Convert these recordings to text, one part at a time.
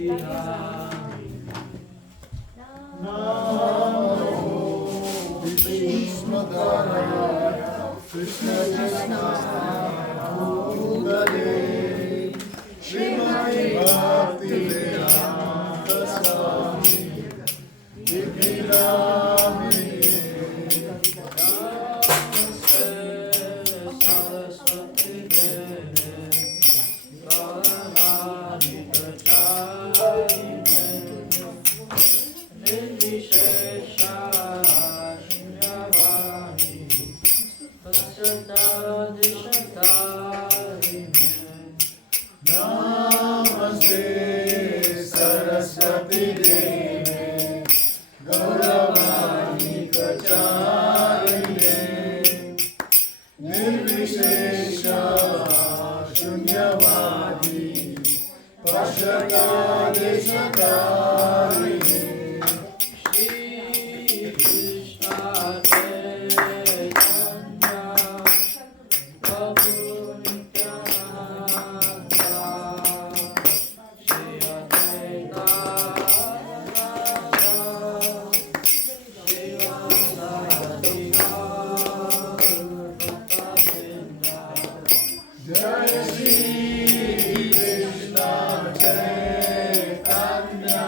Krishna Krishna Bhutale Srimati Bhakti Vedanta Swami Vikinami Namaste Saraswati Deve Gaurani Pracharine Nirvishesha Shunyavani Namaste Saraswati Deve Gauravani Pracharine Nirvishesha Shunyavadi Pashyata Deshakarine Jai Shri Krishna Chaitanya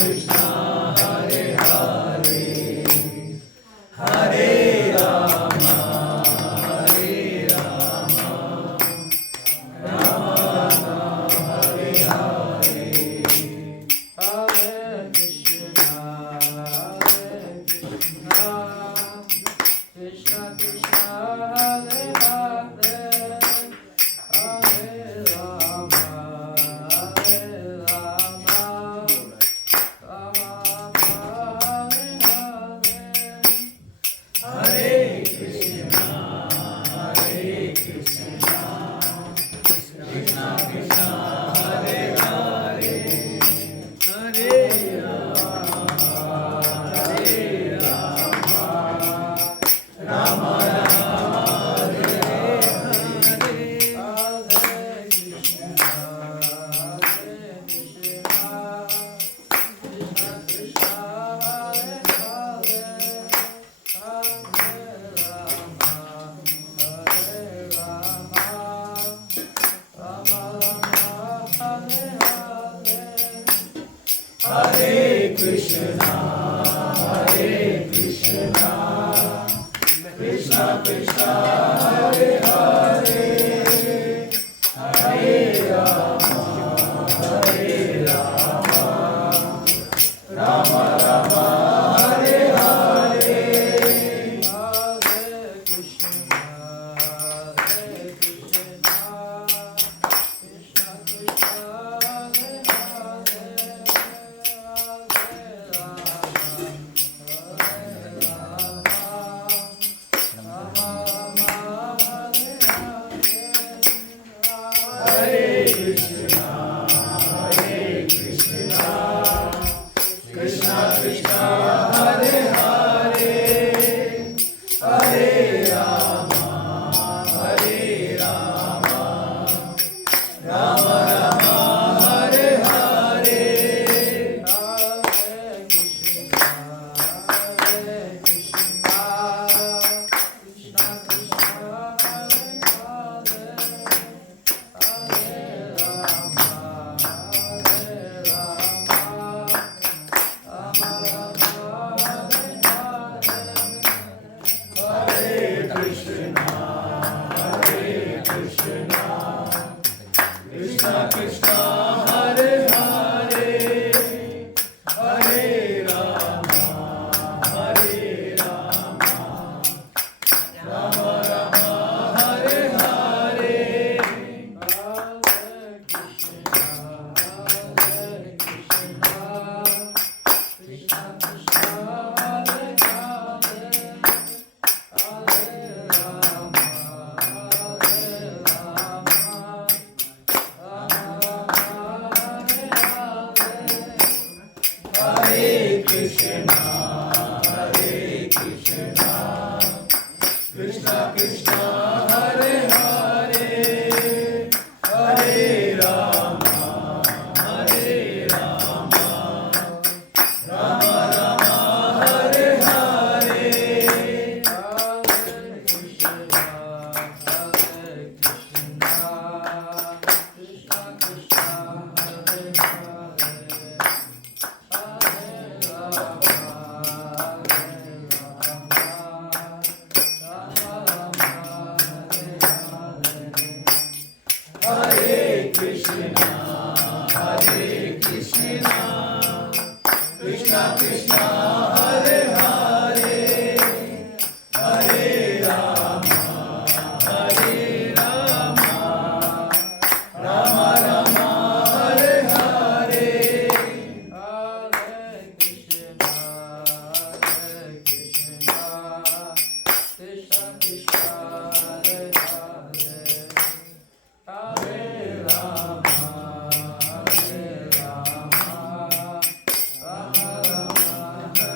Krishna Hare Hare Hare Rama Hare Rama Rama Rama Hare Hare Hare Krishna Krishna Krishna Hare Hare Hare Rama Hare Rama Rama Rama Hare Krishna Krishna Krishna Hare Hare Hare Rama Rama Rama Hare Hare Hare Krishna, Krishna Krishna, Hare Hare, Hare Rama, Rama Rama, Hare Hare, Hare Krishna, Krishna Krishna, Hare Hare. Krishna Krishna Hare Hare Hare Rama Rama Rama Hare Hare Hare Krishna Krishna Krishna Hare Hare Hare Rama Hare Krishna, Krishna Krishna, Hare Hare, Hare Rama, Rama Rama, Hare Hare, Hare Krishna, Krishna Krishna, Hare Hare. Hare Krishna, Krishna Krishna, Hare Hare, Hare Rama, Rama Rama, Hare Hare, Hare Krishna, Krishna Krishna, Hare Hare. Hare Krishna, Krishna Krishna, Hare Hare, Hare Rama, Rama Rama, Hare Hare, Hare Krishna, Krishna Krishna, Hare Hare. Hare Rama, Rama Rama, Hare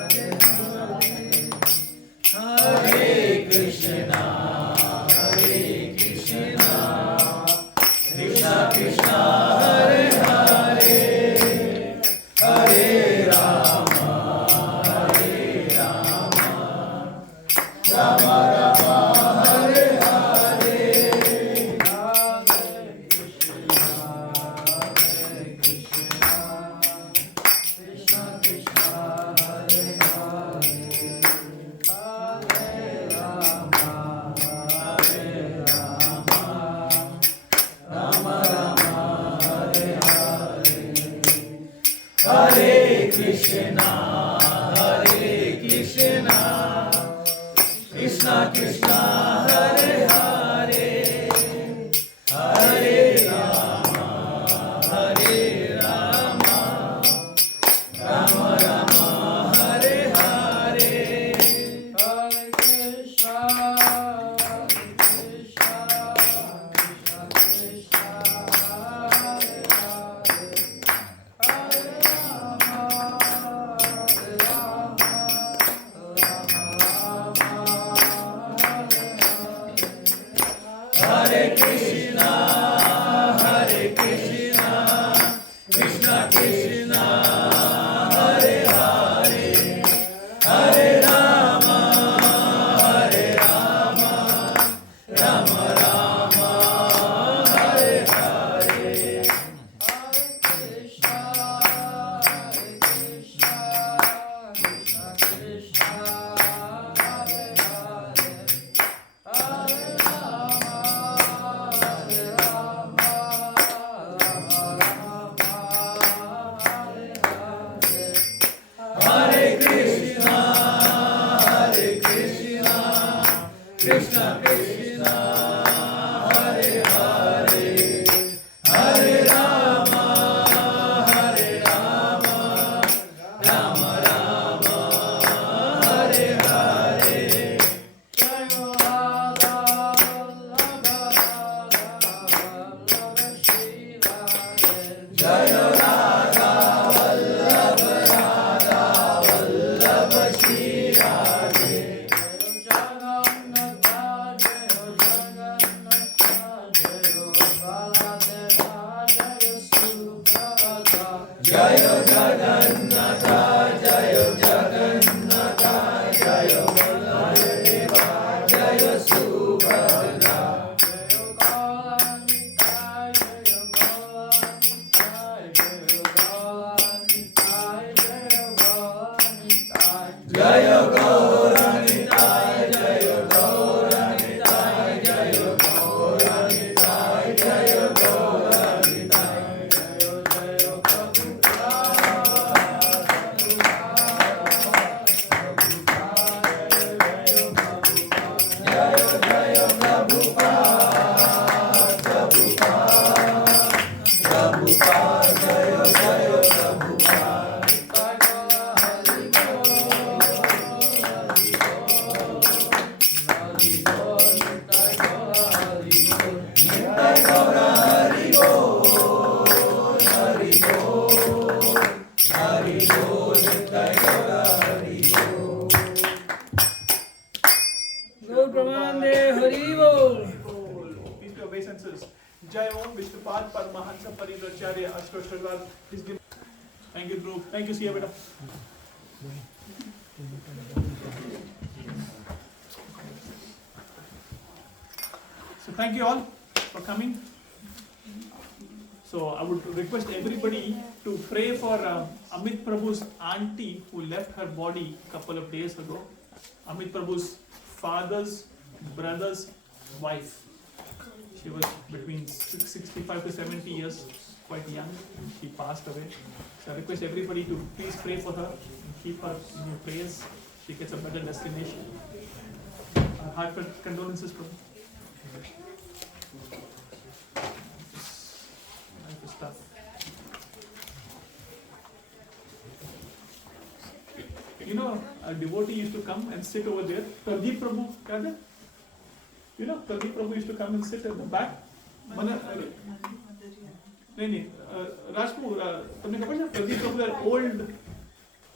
Krishna, Hare Krishna, Krishna Krishna, Hare Hare, Hare Rama, Hare Rama, Rama Rama, Hare Hare, Hare Krishna, Krishna Krishna, Hare Hare, Hare Rama, Hare Rama, Rama Rama, Hare Krishna, Hare Krishna, Krishna Krishna, Hare Hare, Hare Rama, Hare Rama, Rama Rama, Hare Hare, Hare Krishna, Hare Krishna, Krishna Krishna, Hare Hare, Hare Rama, Hare Rama, Rama Rama, Hare Hare, Hare Krishna, Hare Krishna, Krishna Krishna, Hare Hare, Hare Rama, Hare Rama, Rama Rama, Hare Hare, Jai Radha Vallabha Shri Radhe, Jai Radha Vallabha Shri Radhe, Jagannatha, Jai Jagannatha, Jai Baladeva, Jai Subhadra, Jai Jagannatha, Jai Jagannatha, Jai Baladeva, Jai Subhadra, Jai Galanita, Jai Galanita, Jai Galanita, Jai Galanita, Jai Galanita, Jai Galanita, Jai Galanita, Jai Galanita, Gaur Pramande Hari Bol. Peace be obeisances. Jai Om Vishnupad Paramahansa Parivracharya Ashwashravad. Please give. Thank you, Dhruv. Thank you, Sia Beta. So thank you all for coming. So I would request everybody to pray for Amit Prabhu's auntie who left her body a couple of days ago. Amit Prabhu's father's brother's wife. She was between 65 to 70 years, quite young. She passed away. So I request everybody to please pray for her and keep her in your prayers. She gets a better destination. Heartfelt condolences, Prabhu. Life is tough. You know, a devotee used to come and sit over there. Pradeep Prabhu, kya hai? You know, Pradeep Prabhu used to come and sit at the back. नहीं राजपुर तुमने कहा ना प्रदीप प्रभु that old,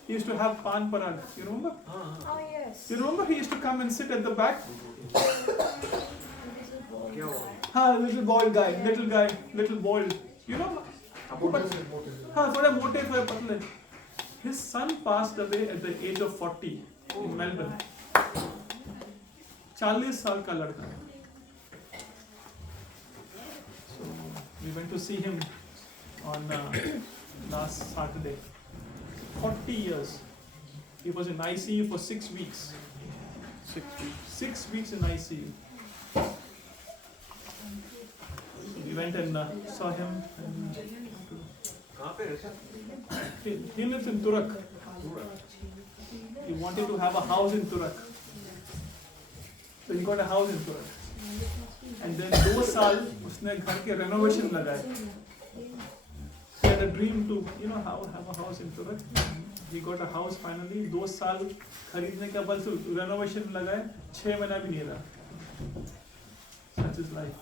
he used to have pan parag, you remember? Oh yes. You remember he used to come and sit at the back? Little boy guy, little boy, you know? थोड़ा मोटे थोड़ा पतले. His son passed away at the age of 40 in Melbourne. 40 साल का लड़का. So we went to see him on last Saturday. 40 years. He was in ICU for 6 weeks. 6 weeks in ICU. So we went and saw him and He lives in Turak. He wanted to have a house in Turak. So he got a house in Turak. And then 2 साल उसने घर के renovation लगाए. He had a dream to, have a house in Turak. He got a house finally. 2 साल खरीदने के बाद renovation लगाए. 6 महीना भी नहीं रहा. Such is life.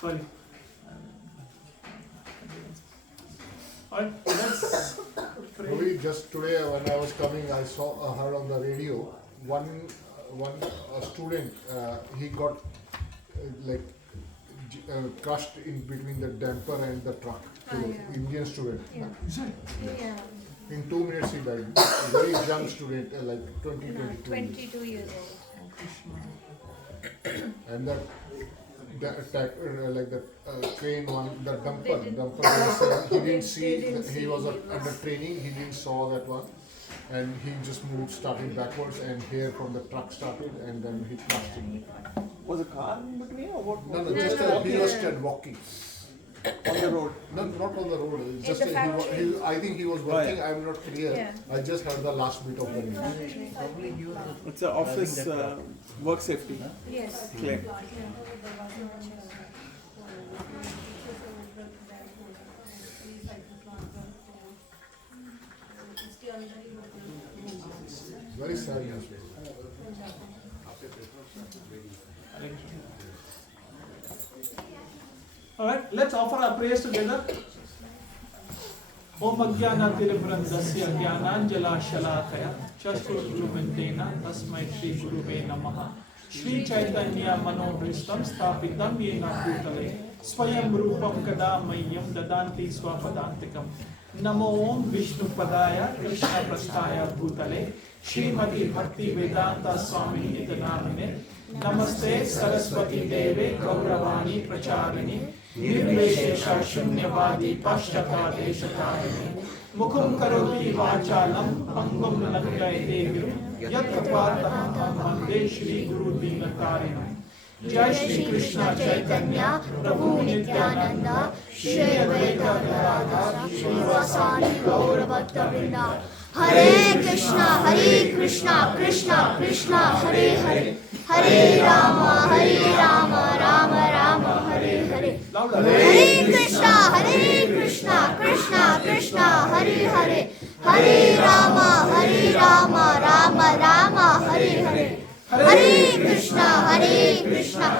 Sorry. Alright, let's pray. Maybe just today when I was coming, I heard on the radio one student he got crushed in between the damper and the truck. Indian student. Yeah. In 2 minutes he died. A very young student, like 22 years. 22 years old. And that crane one, the dumper he didn't see, he was under training, he didn't saw that one, and he just moved, starting backwards, and here from the truck started, and then he crashed him. Was a car in between or what? No, just he was walking. On the road? No, not on the road. It's just the factory. I think he was working. Right. I'm not clear. Yeah. I just heard the last bit of the news. It's an office work safety Yes. claim. Very sad news. Alright, let's offer our prayers together. Om Ajnanatirbrandasya Jnananjalashalakaya Chashururubindena Tasmai Shri Guruve Namaha Shri Chaitanya Manohristam Sthapitam Yena Bhutale Swayam Rupam Kadamayyam Dadanti Swapadantikam Namo Om Vishnu Padaya Krishna Prasthaya Bhutale Srimati Bhakti Vedanta Swami Nitanamine Namaste Saraswati Deve Gauravani Pracharini Nirveshesha Shunyavadi Pashyakadeshakayani Mukham Karoti Vachalam Pangam Nagayate Guru Yatapataham Vande Shri Guru Dinatarinam Jai Shri Krishna Chaitanya Prabhu Nityananda Shri Advaita Gadadhar Srivasani Gaura Bhaktavrinda Hare Krishna, Krishna Krishna, Hare Hare, Hare Rama, Rama Rama, Hare Hare. Hare Krishna, Krishna Krishna, Hare Hare, Hare Rama, Rama Rama, Hare Hare. Hare Krishna,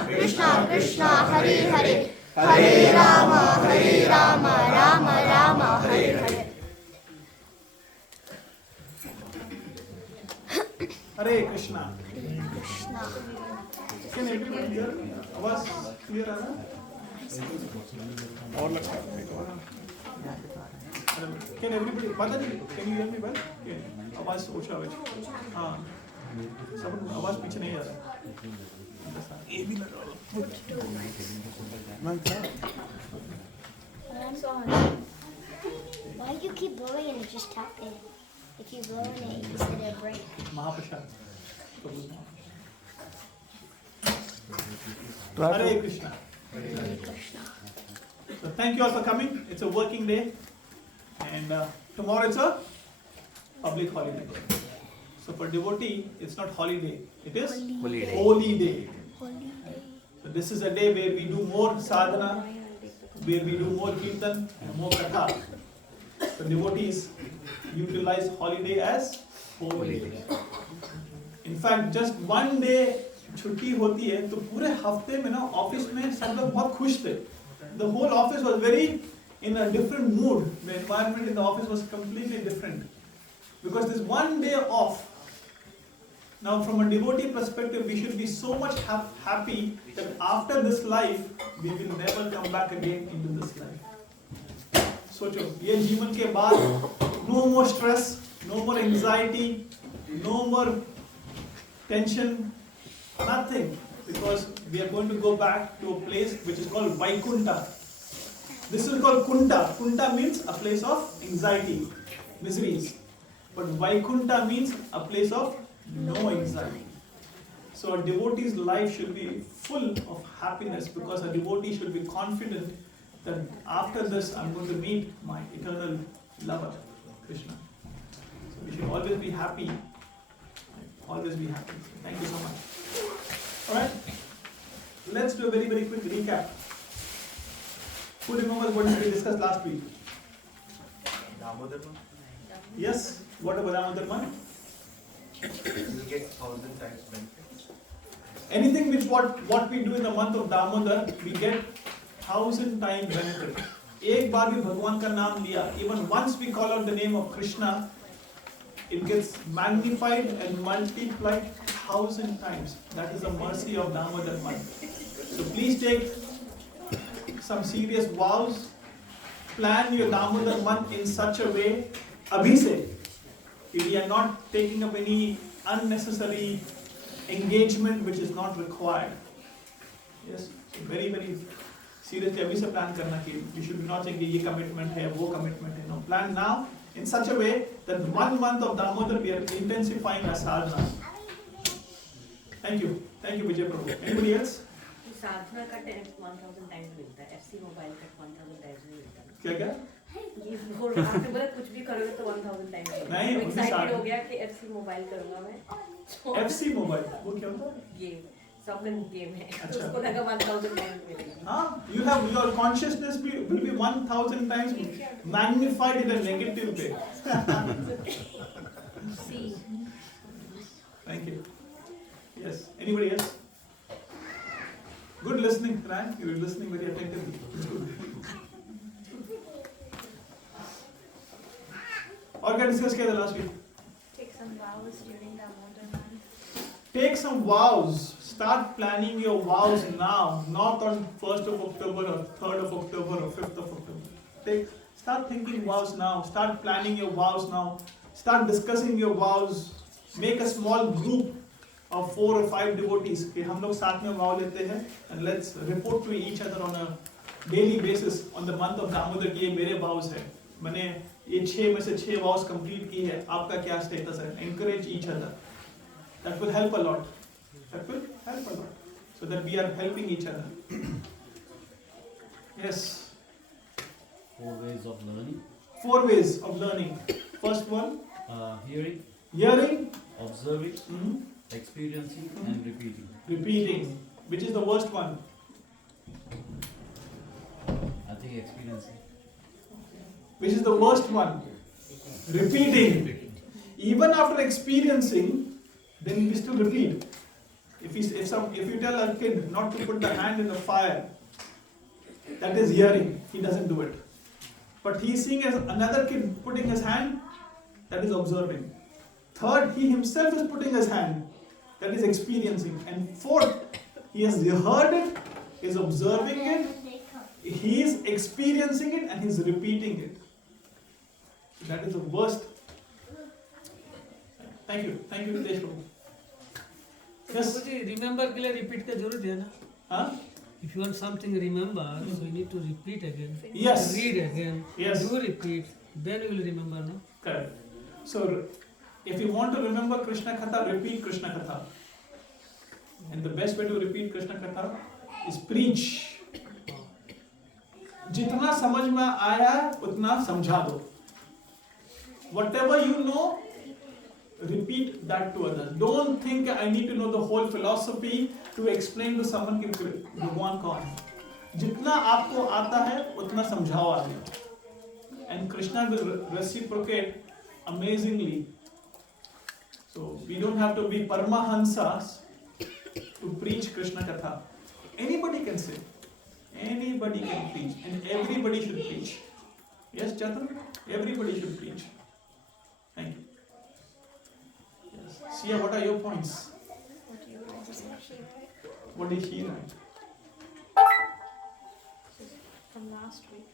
Krishna Krishna, Hare Hare, Hare Rama, Rama Rama, Hare Hare. Hare Krishna. Krishna. Can everybody hear me? आवाज clear आ रहा है? और लगता है Can everybody? Mataji, can you hear me well? Yeah. आवाज ऊंचा है. हाँ. सब आवाज पीछे नहीं आ रहा है. ये भी लगा लो. Why do you keep blowing and it just tap it? If you blow in it, you just let it break. Mahaprasad. Hare Krishna. So thank you all for coming. It's a working day, and tomorrow it's a public holiday. So for devotee, it's not holiday. It is holy day. So this is a day where we do more sadhana, where we do more kirtan and more katha. So devotees utilize holiday as holy day. In fact, just one day छुट्टी होती है तो पूरे हफ्ते में ना office में सब लोग बहुत खुश थे. The whole office was very in a different mood. The environment in the office was completely different because there's one day off. Now, from a devotee perspective, we should be so much happy that after this life, we will never come back again into this life. सोचो, ये जीवन के बाद no more stress, no more anxiety, no more tension, nothing, because we are going to go back to a place which is called Vaikunta. This is called Kunta. Kunta means a place of anxiety, miseries. But Vaikunta means a place of no anxiety. So a devotee's life should be full of happiness because a devotee should be confident that after this I'm going to meet my eternal lover, Krishna. So we should always be happy. Always be happy. Thank you so much. Alright, let's do a very, very quick recap. Who remembers what we discussed last week? Damodar month. Yes? What about Damodar month? You get 1,000 times benefits. Anything which what we do in the month of Damodar, we get 1,000 times benefit. एक बार भी भगवान का नाम लिया, even once we call out the name of Krishna, it gets magnified and multiplied 1,000 times. That is the mercy of Damodar month. So please take some serious vows. Plan your Damodar month in such a way, abhi se, we are not taking up any unnecessary engagement which is not required. Yes, so very, very seriously abhi se plan karna ki you should not say ye commitment hai, wo commitment hai. No, plan now in such a way that 1 month of Damodar we are intensifying our sadhana. Thank you Vijay Prabhu. Anybody else? साधना का 1000 times मिलता है, FC mobile का 1000 times मिलता है। क्या क्या? ये वो आपने बोला कुछ भी करोगे तो 1000 टाइम्स। नहीं, एक्साइटेड हो गया कि एफसी मोबाइल करूंगा मैं। एफसी मोबाइल वो क्या होता है? गेम, सॉकर गेम है। अच्छा। उसको लगा 1000 टाइम्स मिलेगी। हाँ, you have your consciousness will be 1000 times magnified in a negative way. See. Thank you. Yes. Anybody else? Good listening, Ryan. You were listening very attentively. और क्या डिस्कस किया था last week? Take some vows during the Damodar month. Take some vows. Start planning your vows now, not on 1st of October or 3rd of October or 5th of October. Start thinking vows now. Start planning your vows now. Start discussing your vows. Make a small group of 4 or 5 devotees कि हम लोग साथ में vow लेते हैं and let's report to each other on a daily basis on the month of Damodar कि ये मेरे vows हैं. मैंने ये 6 में से 6 vows complete की है. आपका क्या status है? Encourage each other. That will help a lot. That will help a lot. So that we are helping each other. Yes. 4 ways of learning. 4 ways of learning. First one. Hearing. Observing. Experiencing and repeating. Repeating. Which is the worst one? I think experiencing. Which is the worst one? Repeating. Even after experiencing, then we still repeat. If you tell a kid not to put the hand in the fire, that is hearing. He doesn't do it. But he is seeing another kid putting his hand, that is observing. Third, he himself is putting his hand, that is experiencing. And fourth, he has heard it, is observing it, he is experiencing it, and he is repeating it. That is the worst. Thank you, Ritesh Prabhu. Yes. Remember के लिए repeat का जरूरत है ना? Huh? If you want something remember, so you need to repeat again. Yes. Read again. Yes. Do repeat, then you will remember, no? Correct. So, if you want to remember Krishna Katha, repeat Krishna Katha. And the best way to repeat Krishna Katha is preach. जितना समझ में आया उतना समझा दो. Whatever you know, repeat that to others. Don't think I need to know the whole philosophy to explain to someone कि भगवान कौन है. जितना आपको आता है उतना समझाओ आगे. And Krishna will reciprocate amazingly. So we don't have to be Paramahansas to preach Krishna Katha. Anybody can say. Anybody can preach. And everybody should preach. Yes, Chatur? Everybody should preach. Thank you. Yes. Sia, what are your points? What did she write? From last week.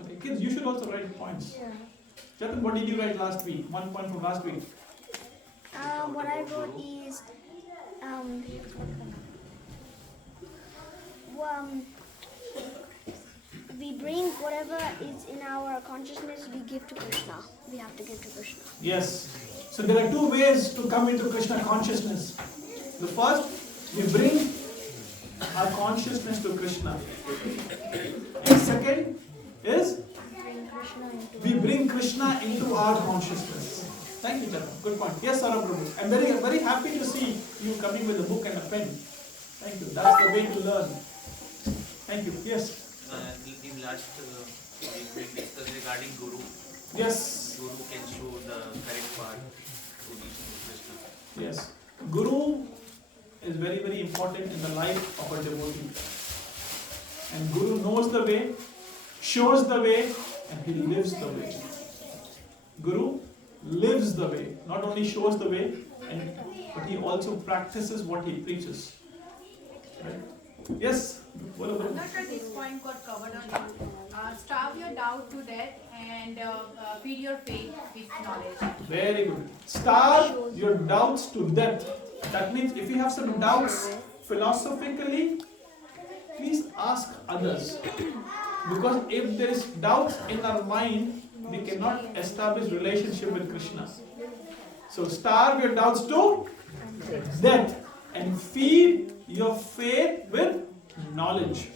Okay, kids, you should also write points. Yeah. Chatur, what did you write last week? 1 point from last week. What I wrote is we bring whatever is in our consciousness, we give to Krishna. We have to give to Krishna. Yes. So there are 2 ways to come into Krishna consciousness. The first, we bring our consciousness to Krishna. And second is we bring Krishna into our consciousness. Thank you, Chatur. Good point. Yes, Saurabh Prabhu. I'm very happy to see you coming with a book and a pen. Thank you. That's the way to learn. Thank you. Yes. In last week we discussed regarding Guru. Yes. Guru can show the correct path to reach Krishna. Yes. Guru is very important in the life of a devotee. And Guru knows the way, shows the way, and he lives the way. Guru lives the way, not only shows the way, but he also practices what he preaches. Right? Yes? I'm not sure this point got covered or not. Starve your doubt to death and feed your faith with knowledge. Very good. Starve your doubts to death. That means if you have some doubts philosophically, please ask others. Because if there is doubts in our mind, we cannot establish relationship with Krishna. So starve your doubts to death and feed your faith with knowledge.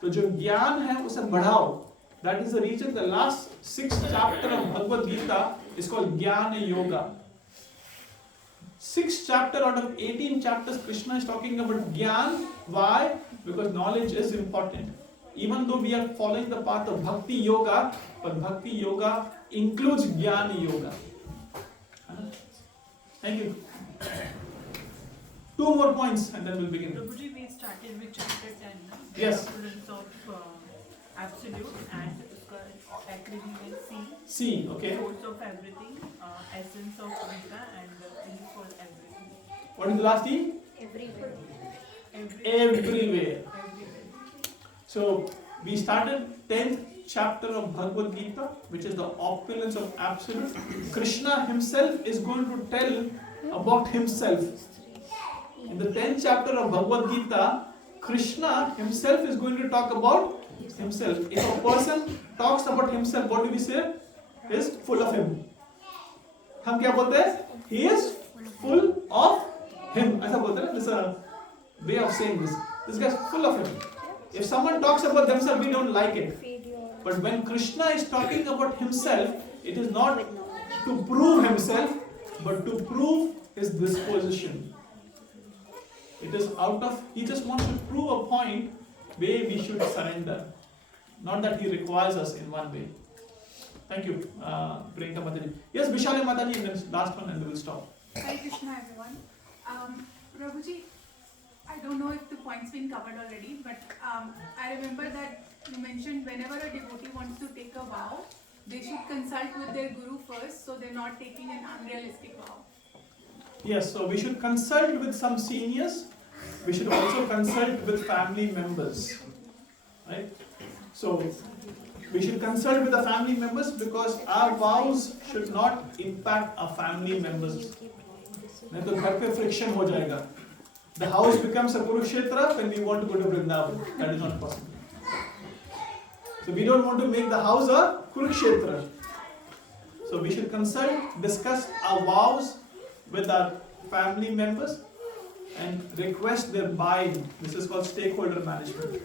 So जो ज्ञान है उसे बढ़ाओ. That is the reason the last 6th chapter of Bhagavad Gita is called Jnana Yoga. 6th chapter out of 18 chapters, Krishna is talking about Jnana. Why? Because knowledge is important. Even though we are following the path of Bhakti Yoga, but Bhakti Yoga includes Jnana Yoga. Thank you. 2 more points and then we'll begin. Prabhuji, we started with chapter 10. Yes. Of absolute and acronym is C. C, okay. Source of everything, essence of Gita, and E for everything. What is the last E? Everywhere. Everywhere. So we started 10th chapter of Bhagavad Gita, which is the opulence of absolute. Krishna himself is going to tell about himself. In the 10th chapter of Bhagavad Gita, Krishna himself is going to talk about himself. If a person talks about himself, what do we say? He is full of him. हम क्या बोलते हैं? He is full of him. ऐसा बोलते हैं? This is a way of saying this. This guy is full of him. If someone talks about themselves, we don't like it. But when Krishna is talking about himself, it is not to prove himself, but to prove his disposition. It is he just wants to prove a point where we should surrender. Not that he requires us in one way. Thank you, Priyanka Mataji. Yes, Vishali Mataji, and then last one, and we will stop. Hare Krishna, everyone. Prabhuji, I don't know if the point's been covered already, but I remember that you mentioned whenever a devotee wants to take a vow, they should consult with their guru first, so they're not taking an unrealistic vow. Yes, so we should consult with some seniors. We should also consult with family members. Right? So we should consult with the family members because our vows should not impact our family members. नहीं तो घर पे friction हो जाएगा. The house becomes a Kurukshetra when we want to go to Vrindavan. That is not possible. So we don't want to make the house a Kurukshetra. So we should consult, discuss our vows with our family members and request their buy-in. This is called stakeholder management.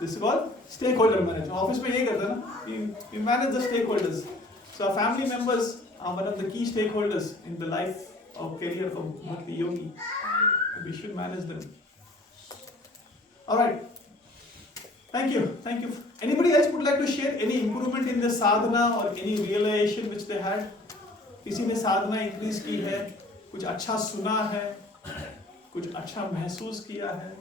This is called stakeholder management. Office में यही करते हैं ना? We manage the stakeholders. So our family members are one of the key stakeholders in the life or career of Bhakti Yogi. We should manage them. All right. Thank you. Thank you. Anybody else would like to share any improvement in the sadhana or any realization which they had? किसी ने साधना increase की है, कुछ अच्छा सुना है, कुछ अच्छा महसूस किया है?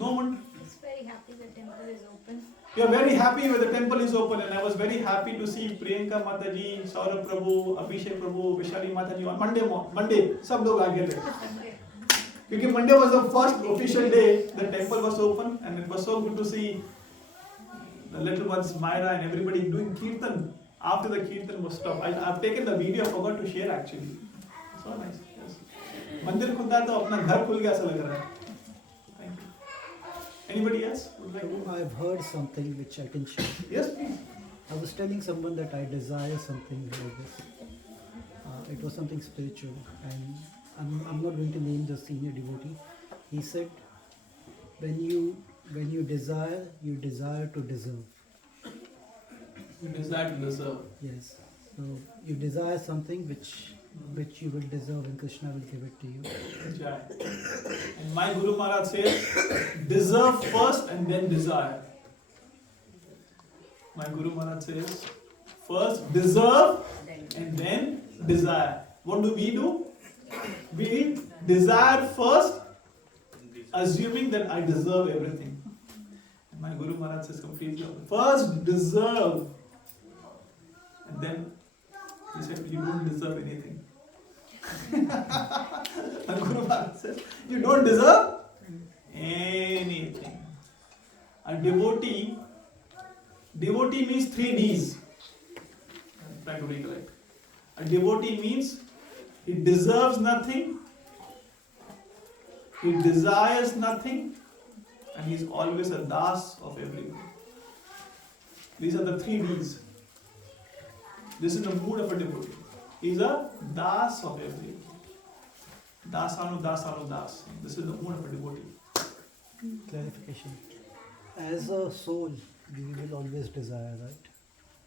No one. He's very happy the temple is open. You are very happy when the temple is open, and I was very happy to see Priyanka Mataji, Saurabh Prabhu, Abhishek Prabhu, Vishali Mataji on Monday. सब लोग आ गए थे. Because Monday was the first official day, the temple was open, and it was so good to see the little ones, Myra and everybody doing kirtan. After the kirtan was stopped, I've taken the video, I forgot to share actually. So nice. Yes. मंदिर खुलता है तो अपना घर खुल गया ऐसा लग रहा है. Thank you. Anybody else would like to? I've heard something which I can share. Yes, please. I was telling someone that I desire something like this. It was something spiritual, and I'm not going to name the senior devotee. He said, when you desire to deserve. You desire to deserve. Yes. So you desire something which you will deserve, and Krishna will give it to you. Jai. And my Guru Maharaj says, deserve first and then desire. My Guru Maharaj says, first deserve and then desire. What do? We desire first, assuming that I deserve everything. And my Guru Maharaj says completely opposite. First deserve, and then he said, you don't deserve anything. My Guru Maharaj says, you don't deserve anything. A devotee means 3 D's. I'm trying to recollect. A devotee means he deserves nothing, he desires nothing, and he is always a das of everyone. These are the 3 D's. This is the mood of a devotee. He is a das of everyone. Dasanu, dasanu, das. This is the mood of a devotee. Clarification. As a soul, we will always desire, right?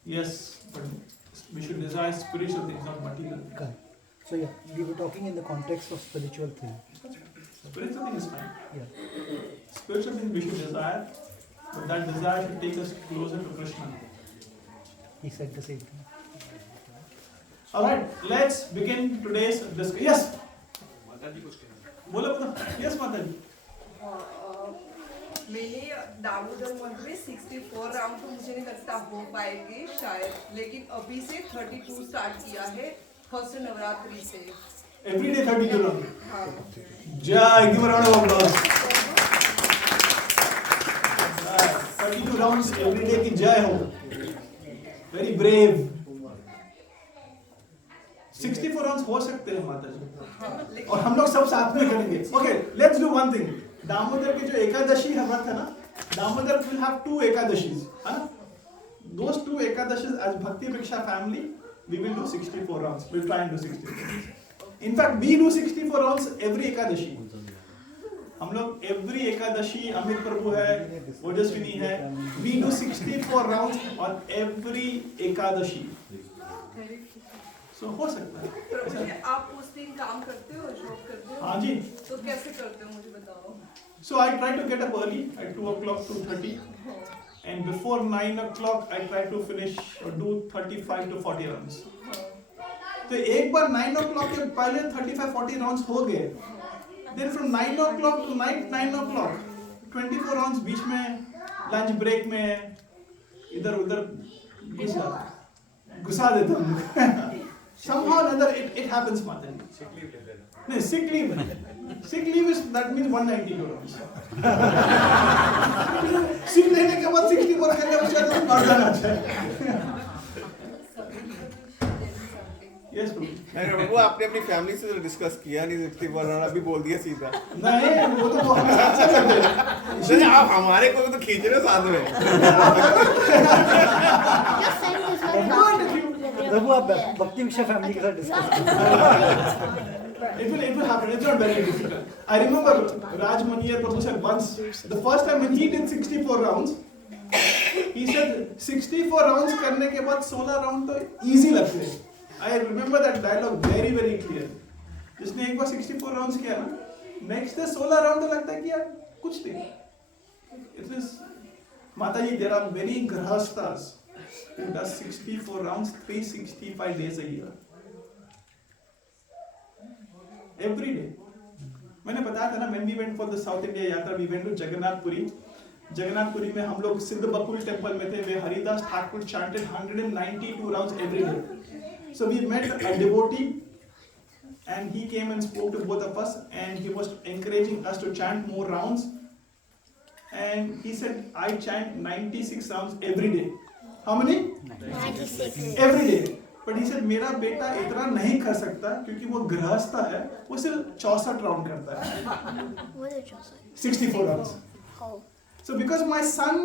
Yes, but we should desire spiritual things, not material. Correct. So yeah, we were talking in the context of spiritual thing. Spiritual thing is fine. Yeah. Spiritual thing we should desire, but that desire should take us closer to Krishna. He said the same thing. Alright, let's begin today's discussion. Yes? बोलो. Yes, Mataji. मैंने Damodar month में 64 round तो मुझे नहीं लगता हो पाएंगे शायद, लेकिन अभी से 32 स्टार्ट किया है फर्स्ट नवरात्रि से. Every day 32 rounds. हाँ. Jai, give a round of applause. 32 rounds every day की जय हो. Very brave. 64 rounds हो सकते हैं माता जी. और हम लोग सब साथ में करेंगे. Okay, let's do one thing. Damodar की जो एकादशी व्रत है ना, दामोदर will have 2 ekadashis, है ना? Those 2 ekadashis as Bhakti vriksha family, we will do 64 rounds. We'll try and do 64 rounds. In fact, we do 64 rounds every ekadashi. हम लोग every ekadashi, अमित प्रभु है, ओजस्विनी है, we do 64 rounds on every ekadashi. So हो सकता है. प्रभु जी, आप उस दिन काम करते हो, जॉब करते हो? हाँ जी. तो कैसे करते हो मुझे बताओ. So I try to get up early at 2 o'clock, 2:30, and before 9 o'clock I try to finish or do 35 to 40 rounds. तो एक बार 9 o'clock के पहले 35-40 rounds हो गए. Then from 9 o'clock to night 9 o'clock, 24 rounds बीच में lunch break में इधर उधर घुसा देता हूँ. Somehow or another it happens, Mataji. No, sick leave. Sick leave is, that means 190 euros. Sick लेने के बाद 64 करने बचा तो मर जाना चाहिए. Yes, bro. नहीं वो आपने अपनी फैमिली से डिस्कस किया नहीं 64 राउंड अभी बोल दिया सीधा. नहीं वो तो हम अच्छा करते हैं. नहीं आप हमारे को तो खींच रहे साथ में. प्रभु आप भक्ति विषय फैमिली के साथ discuss. It will happen. It's not very difficult. I remember Raj Manier Prabhu said once, the first time when he did 64 rounds, he said 64 rounds करने के बाद 16 round तो easy लगते हैं. I remember that dialogue very very clear. जिसने एक बार 64 rounds किया ना, next day 16 round तो लगता है कि यार कुछ नहीं. It is Mataji, there are many grahastas who does 64 rounds 365 days a year. Every day. मैंने बताया था ना, when we went for the South India यात्रा, we went to Jagannathpuri. Jagannathpuri में हम लोग सिद्ध बकुल टेम्पल में थे, where Haridas Thakur chanted 192 rounds every day. So we met a devotee, and he came and spoke to both of us, and he was encouraging us to chant more rounds. And he said, I chant 96 rounds every day. How many? 96. Every day. But he said, मेरा बेटा इतना नहीं कर सकता क्योंकि वो गृहस्थ है, वो सिर्फ 64 राउंड करता है. 64 rounds. So because my son,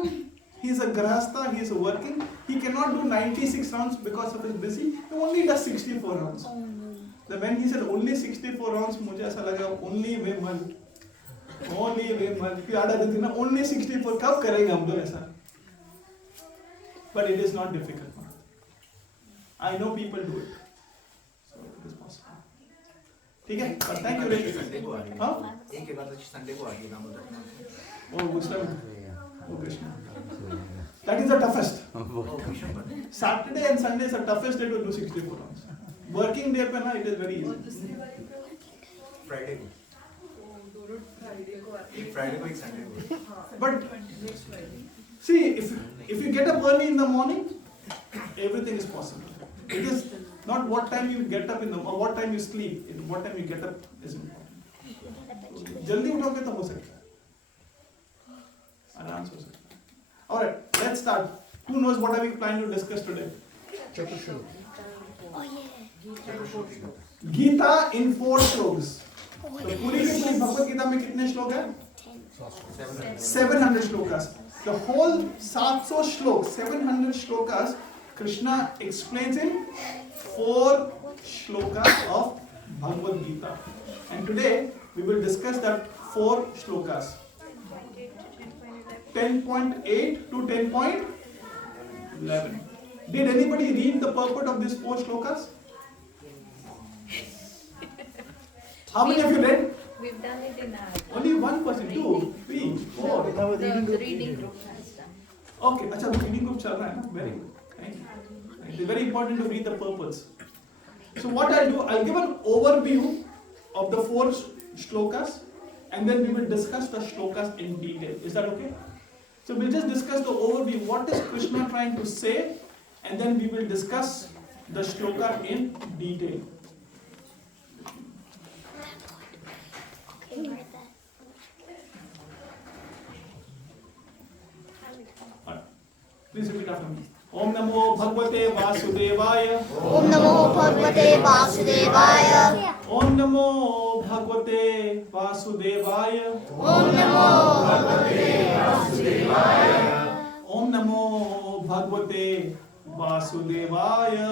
he is a grahastha, he is working, he cannot do 96 rounds because of his busy. He only does 64 rounds. So when he said only 64 rounds, मुझे ऐसा लगा only women. फिर आधा दिन ना only 64 कब करेंगे हम लोग ऐसा? But it is not difficult. I know people do it, so it is possible. ठीक है? But thank you very much. हाँ? एक के बाद संडे को आ गई नाम बताना। Oh, Muslim. Oh, Krishna. That is the toughest. Saturday and Sunday is the toughest day to do 64 rounds. Working day पे ना it is very easy. Friday को। एक Friday को एक Sunday को। But see, if you get up early in the morning, everything is possible. It is not what time you get up in the or what time you sleep. What time you get up is important. जल्दी उठोगे तो हो सकता है. आराम से हो सकता है. All right, let's start. Who knows what are we planning to discuss today? chatur. Oh yeah. Gita in 4 shlokas. तो पूरी की पूरी भगवद गीता में कितने श्लोक हैं? 700 shlokas. The whole 700 shlokas, 700 shlokas, Krishna explains in 4 shlokas of Bhagavad Gita. And today we will discuss that 4 shlokas. 10.8 to 10.11. Did anybody read the purport of these 4 shlokas? How many of you read? We've done it in our Only 1 person, 2, 3, 4. the reading group has done. Okay, अच्छा reading group चल रहा है ना? Very good. Thank you. It is very important to read the purpose. So what I'll do, I'll give an overview of the 4 shlokas, and then we will discuss the shlokas in detail. Is that okay? So we'll just discuss the overview. What is Krishna trying to say? And then we will discuss the shloka in detail. Please repeat after me. Om Namo Bhagavate Vasudevaya. Om Namo Bhagavate Vasudevaya. Om Namo Bhagavate Vasudevaya. Om Namo Bhagavate Vasudevaya. Om Namo Bhagavate Vasudevaya.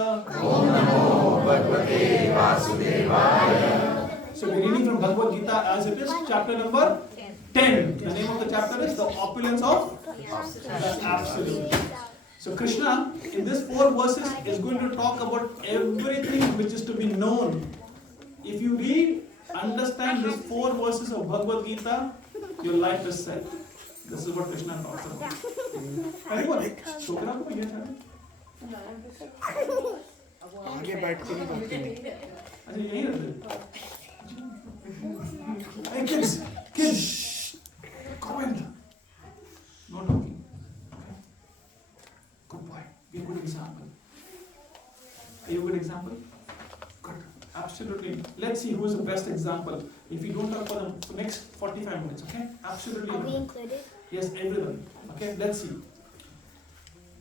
Om Namo Bhagavate Vasudevaya. So we're reading from Bhagavad Gita as it is, chapter number 10. The name of the chapter is The Opulence of the Absolute. So Krishna, in these 4 verses, is going to talk about everything which is to be known. If you read, understand these 4 verses of Bhagavad Gita, your life is set. This is what Krishna talks about. Everyone, छोकरा को ये था? आगे बैठ के नहीं बात करनी. अच्छा यही रहते. Hey kids, quiet. No talking. Good boy. Be a good example. Are you a good example? Good. Absolutely. Let's see who is the best example. If you don't talk for the next 45 minutes, okay? Absolutely. Are we included? Yes, everyone. Okay, let's see.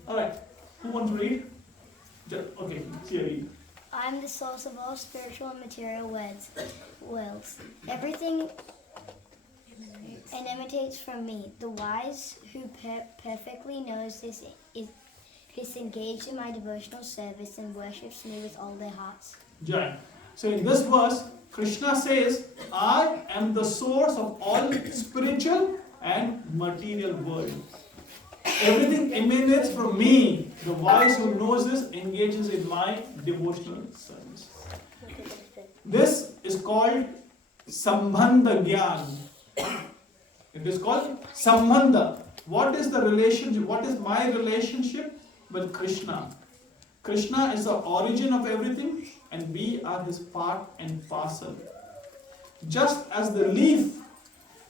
Alright. Who wants to read? Okay, see, read. I am the source of all spiritual and material worlds. Everything emanates from me. The wise who perfectly knows this is engaged in my devotional service and worships me with all their hearts. Jai. So in this verse, Krishna says, I am the source of all spiritual and material world. Everything emanates from me. The wise who knows this engages in my devotional service. This is called Sambandha Gyan. It is called Sambandha. What is the relationship? What is my relationship with Krishna? Krishna is the origin of everything and we are his part and parcel. Just as the leaf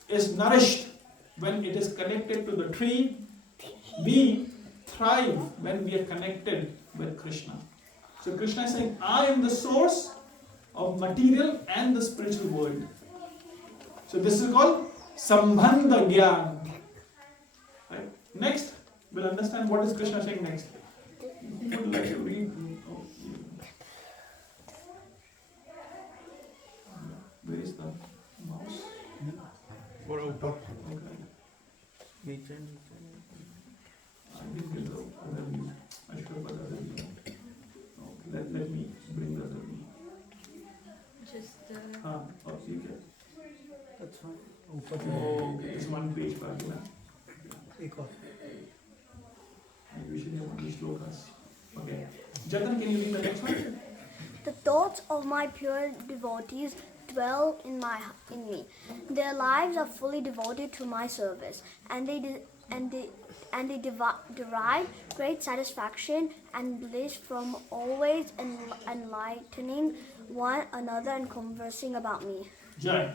is nourished when it is connected to the tree, we thrive when we are connected with Krishna. So Krishna is saying, I am the source of material and the spiritual world. So this is called Sambandha Gyan. Right? Next, we'll understand what is Krishna saying next. Who would like to read? Oh, where is the mouse? और ऊपर. Okay. नीचे. I didn't get the other view. I should have put the other view. Okay, let me bring the other view. next one. ऊपर से Okay, it's one page पर अगला. एक और. We should have only shlokas. Okay. Jatan, can you read the next one? The thoughts of my pure devotees dwell in me. Their lives are fully devoted to my service, and they derive great satisfaction and bliss from always enlightening one another and conversing about me. Jai.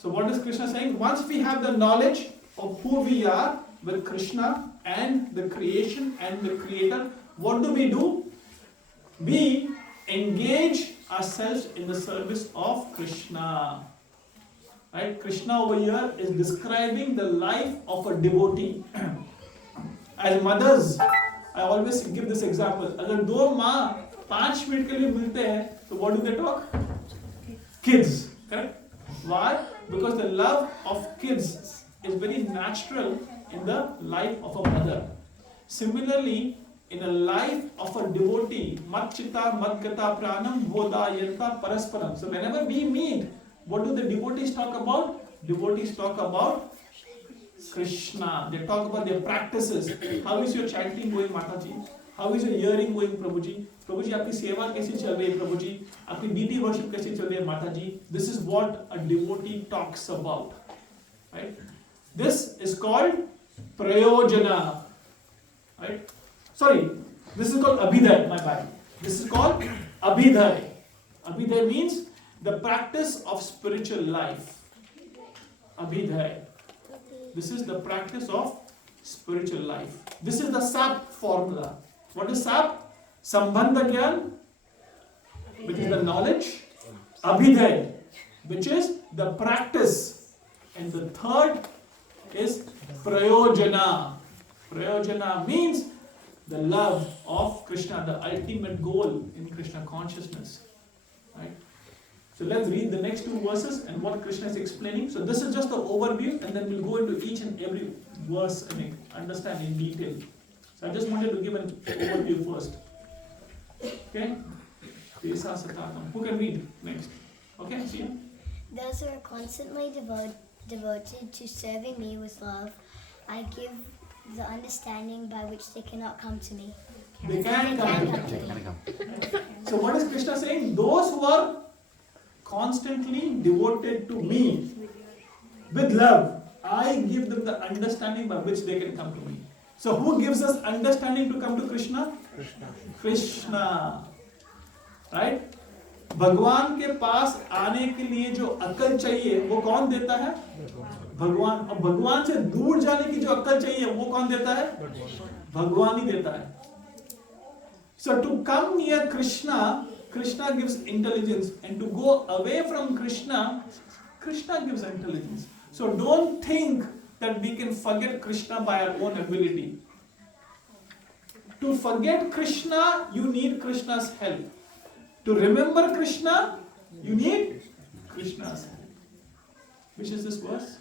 So what is Krishna saying? Once we have the knowledge of who we are with Krishna and the creation and the creator, what do? We engage ourselves in the service of Krishna. Right? Krishna over here is describing the life of a devotee. As mothers, I always give this example. अगर दो माँ 5 minute के लिए मिलते हैं, तो what do they talk? Kids, correct? Why? Because the love of kids is very natural in the life of a mother. Similarly, in a life of a devotee, matchita madgata pranam bodhayanta parasparam. So whenever we meet, what do the devotees talk about? Devotees talk about Krishna. They talk about their practices. How is your chanting going, Mataji? How is your hearing going, Prabhuji? Prabhuji, आपकी सेवा कैसी चल रही है, Prabhuji? आपकी deity worship कैसी चल रही है, Mataji? This is what a devotee talks about, right? This is called prayojana, right? Sorry, this is called abhidhay. My bad. This is called abhidhay. Abhidhay means the practice of spiritual life. Abhidhay. This is the practice of spiritual life. This is the SAP formula. What is SAP? Sambandha Gyan, which is the knowledge. Abhidhay, which is the practice. And the third is prayojana. Prayojana means the love of Krishna, the ultimate goal in Krishna consciousness. Right? So let's read the next 2 verses and what Krishna is explaining. So this is just the overview, and then we'll go into each and every verse and understand in detail. So I just wanted to give an overview first. Okay? Who can read next? Okay, see you. Those who are constantly devoted to serving me with love, I give the understanding by which they cannot come to me. They can come to me. So what is Krishna saying? Those who are constantly devoted to me with love, I give them the understanding by which they can come to me. So who gives us understanding to come to Krishna? Krishna. Right? भगवान के पास आने के लिए जो अक्ल चाहिए वो कौन देता है? भगवान. और भगवान से दूर जाने की जो अक्ल चाहिए वो कौन देता है? भगवान ही देता है. So to come near Krishna, Krishna gives intelligence, and to go away from Krishna, Krishna gives intelligence. So don't think that we can forget Krishna by our own ability. To forget Krishna, you need Krishna's help. To remember Krishna, you need Krishna's help. Which is this verse?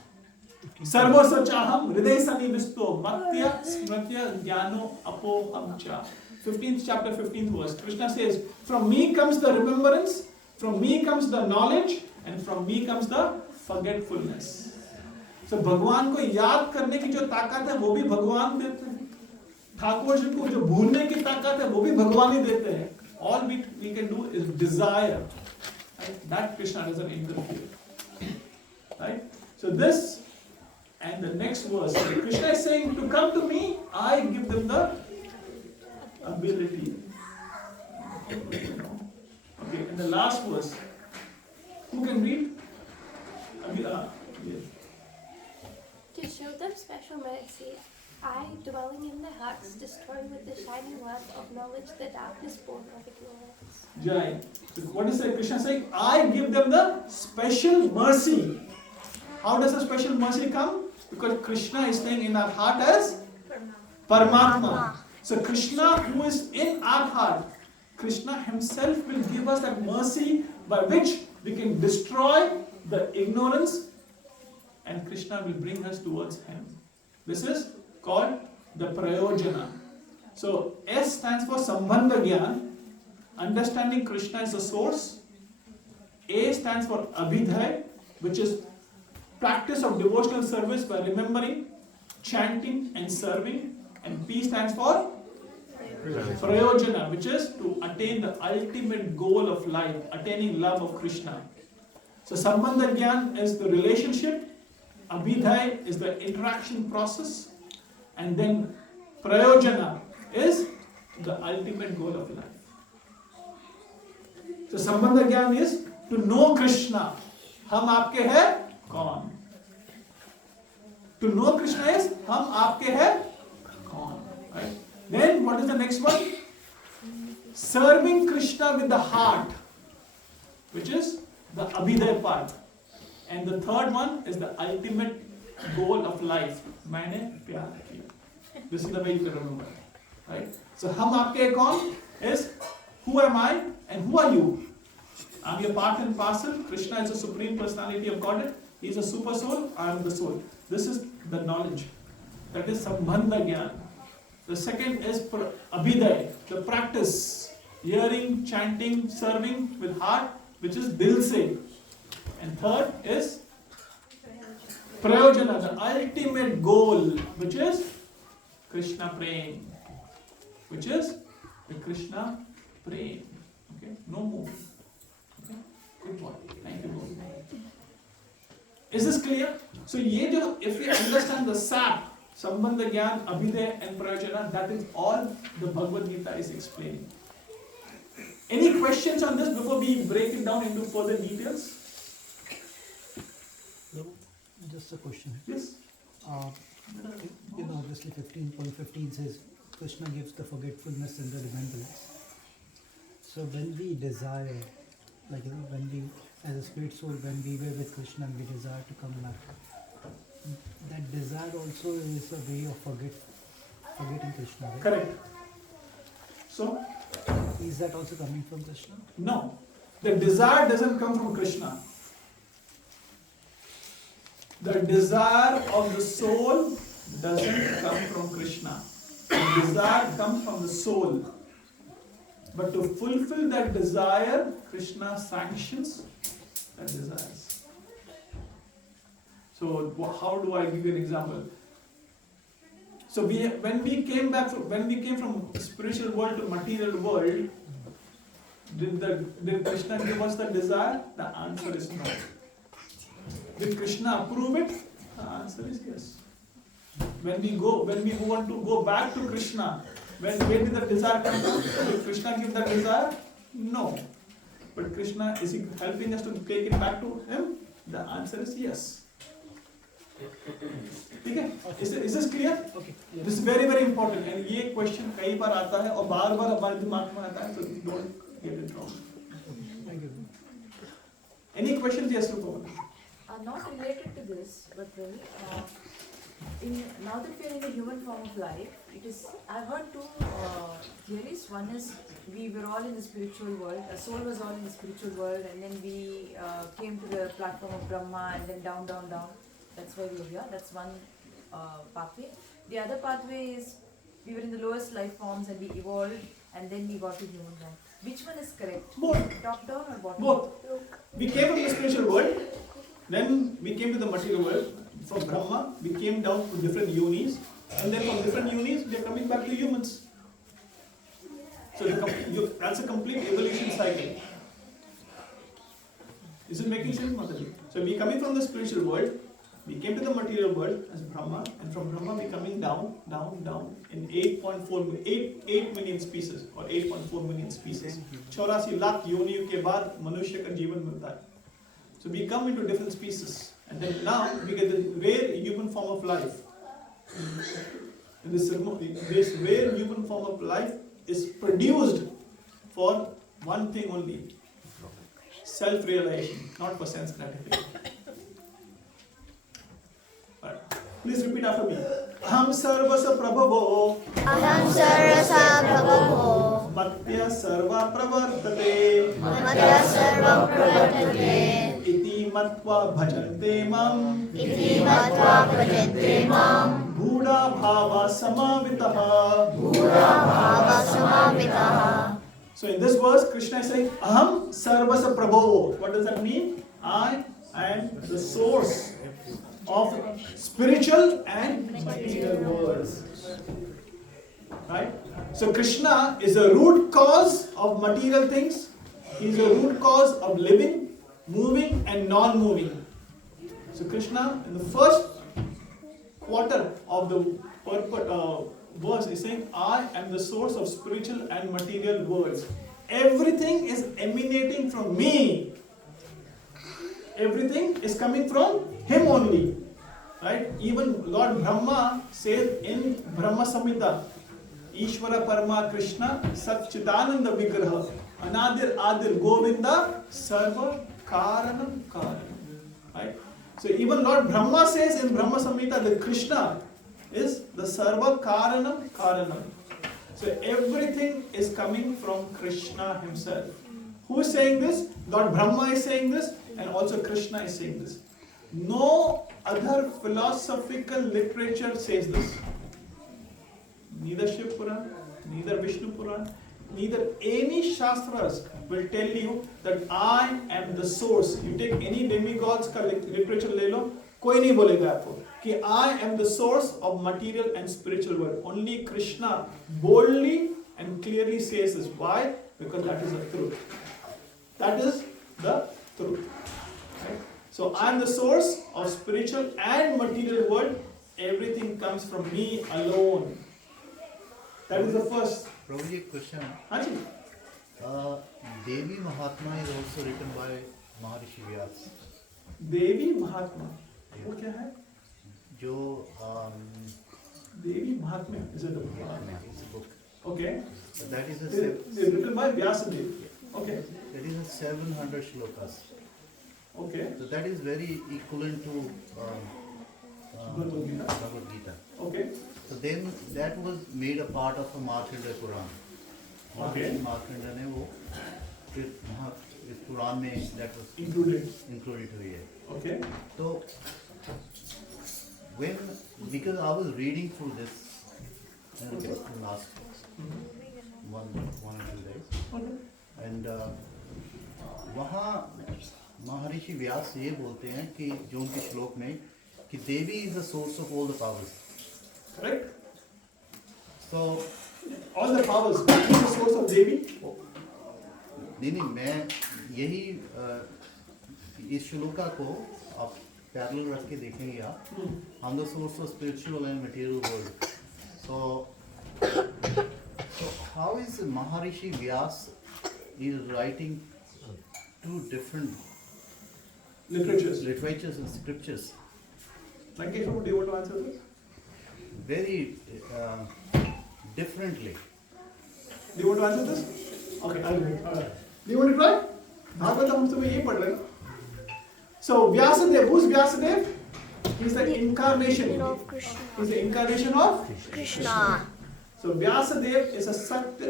Sarva sachaham hriday sanivisto matya smritya jnano apohamcha. 15th chapter, 15th verse. Krishna says, from me comes the remembrance, from me comes the knowledge, and from me comes the forgetfulness. So भगवान को याद करने की जो ताकत है वो भी भगवान देते हैं. ठाकुर जी को जो भूलने की ताकत है वो भी भगवान ही देते हैं. All we can do is desire. Right? That Krishna doesn't interfere. Right? So this and the next verse, Krishna is saying, to come to me, I give them the ability. Okay, and the last verse. Who can read? Yes. To show them special mercy, I, dwelling in their hearts, destroy with the shining lamp of knowledge the darkness born of ignorance. Jai. So what is Krishna saying? I give them the special mercy. How does the special mercy come? Because Krishna is staying in our heart as Paramatma. So Krishna, who is in our heart, Krishna himself will give us that mercy by which we can destroy the ignorance, and Krishna will bring us towards him. This is called the prayojana. So S stands for Sambandha Gyan, understanding Krishna is the source. A stands for Abhidhay, which is practice of devotional service by remembering, chanting and serving, and P stands for Prayojana, which is to attain the ultimate goal of life, attaining love of Krishna. So Sambandha Gyan is the relationship, Abhidhay is the interaction process, and then Prayojana is the ultimate goal of life. So Sambandha Gyan is to know Krishna. Hum aapke hai kaun? To know Krishna is hum aapke hai kaun? Right? Then what is the next one? Serving Krishna with the heart, which is the Abhidhay part. And the third one is the ultimate goal of life. Maine pyar kiya. This is the way you can remember. Right? So hum aapke hai kaun is who am I and who are you? I am your part and parcel. Krishna is the supreme personality of Godhead. He is a super soul. I am the soul. This is the knowledge. That is Sambandha Gyan. The second is Abhidhay, the practice. Hearing, chanting, serving with heart, which is Dil Se. And third is Prayojana, the ultimate goal, which is Krishna Prem. Which is the Krishna Prem. Okay? No more. Okay? Good point. Thank you. Is this clear? So, if we understand the sap, Sambandha Gyan, Abhidhay and Prayojana, that is all the Bhagavad Gita is explaining. Any questions on this before we break it down into further details? No, just a question. Yes. Obviously 15.15 says Krishna gives the forgetfulness and the remembrance. So when we desire, when we, as a spirit soul, when we were with Krishna and we desire to come back, that desire also is a way of forgetting Krishna, right? Correct. So? Is that also coming from Krishna? No. The desire doesn't come from Krishna. The desire of the soul doesn't come from Krishna. The desire comes from the soul. But to fulfill that desire, Krishna sanctions that desires. So how do I give you an example? So when we came from spiritual world to material world, did Krishna give us the desire? The answer is no. Did Krishna approve it? The answer is yes. When we want to go back to Krishna, where did the desire come from? Did Krishna give that desire? No. But Krishna, is he helping us to take it back to him? The answer is yes. Okay? Is this clear? Okay. Yeah. This is very very important. And ये question कई बार आता है और बार-बार हमारे दिमाग में आता है, so don't get it wrong. Thank you. Any questions? Yes, Rupa. Not related to this, but now that we are in the human form of life, I've heard two theories. One is we were all in the spiritual world, the soul was all in the spiritual world, and then we came to the platform of Brahma, and then down. That's why we are here. That's one pathway. The other pathway is we were in the lowest life forms and we evolved, and then we got to human form. Which one is correct? Both. Top down or bottom? Both. We came from the spiritual world, then we came to the material world. From Brahma, we came down to different yonis, and then from different yonis, we are coming back to humans. So that's a complete evolution cycle. Is it making sense, Mataji? So we coming from the spiritual world, we came to the material world as Brahma, and from Brahma we coming down in 8 million species or 8.4 million species. 84 lakh योनियों के बाद मनुष्य का जीवन मिलता है. So we come into different species, and then now we get the rare human form of life. And this rare human form of life is produced for one thing only: self-realization, not for sense gratification. Please repeat after me. Aham sarvasa prabhavo. Aham sarvasa prabhavo. Matya sarva pravartate. Matya sarva pravartate. Iti matva bhajante mam. Iti matva bhajante mam. Bhuda bhava samavitaha. Bhuda bhava samavitaha. So in this verse, Krishna is saying, Aham sarvasa prabhavo. What does that mean? I am the source of spiritual and material worlds. Right? So Krishna is the root cause of material things. He is the root cause of living, moving and non-moving. So Krishna in the first quarter of the verse is saying, I am the source of spiritual and material worlds. Everything is emanating from me. Everything is coming from him only. Right? Even Lord Brahma says in Brahma Samhita, Ishvara Parama Krishna Satchidananda Vigraha Anadir Adir Govinda Sarva Karanam Karanam. Right? So even Lord Brahma says in Brahma Samhita that Krishna is the Sarva Karanam Karanam. So everything is coming from Krishna himself. Who is saying this? Lord Brahma is saying this, and also Krishna is saying this. No other philosophical literature says this. Neither Shiv Puran, neither Vishnu Puran, neither any Shastras will tell you that I am the source. You take any demigods ka literature le lo, koi nahi bolega aapko कि I am the source of material and spiritual world. Only Krishna boldly and clearly says this. Why? Because that is the truth. That is the truth. Right? So I am the source of spiritual and material world. Everything comes from me alone. That is the first. Prabhuji, question. Haji. Devi Mahatma is also written by Maharishi Vyas. Devi Mahatma. वो क्या है? जो Devi Mahatma is a book. Okay. So that is It's written by Vyasadeva. Okay. That is a 700 shlokas. Okay. So that is very equivalent to Bhagavad Gita. Okay. So then that was made a part of a Markandeya Puran. Okay. Markandeya ने वो फिर वहाँ इस पुराण में that was included हुई है. Okay. So because I was reading through this in the last one or 2 days, and वहाँ महर्षि व्यास ये बोलते हैं कि जो उनके श्लोक में कि देवी is the source of all the powers. Correct. So all the powers is the source of Devi. नहीं मैं यही इस श्लोका को आप पैरेलल रख के देखेंगे आप. I'm the source of spiritual and material world. So how is Maharishi Vyas is writing two different literatures and scriptures? Lankesh, do you want to answer this? Very differently. Do you want to answer this? Okay, I'll do it. Alright. Do you want to try? Bhagavad हम सब यही पढ़ रहे हैं. So Vyasadeva, who's Vyasadeva? He's the incarnation. He's the incarnation of Krishna. So Vyasadeva is a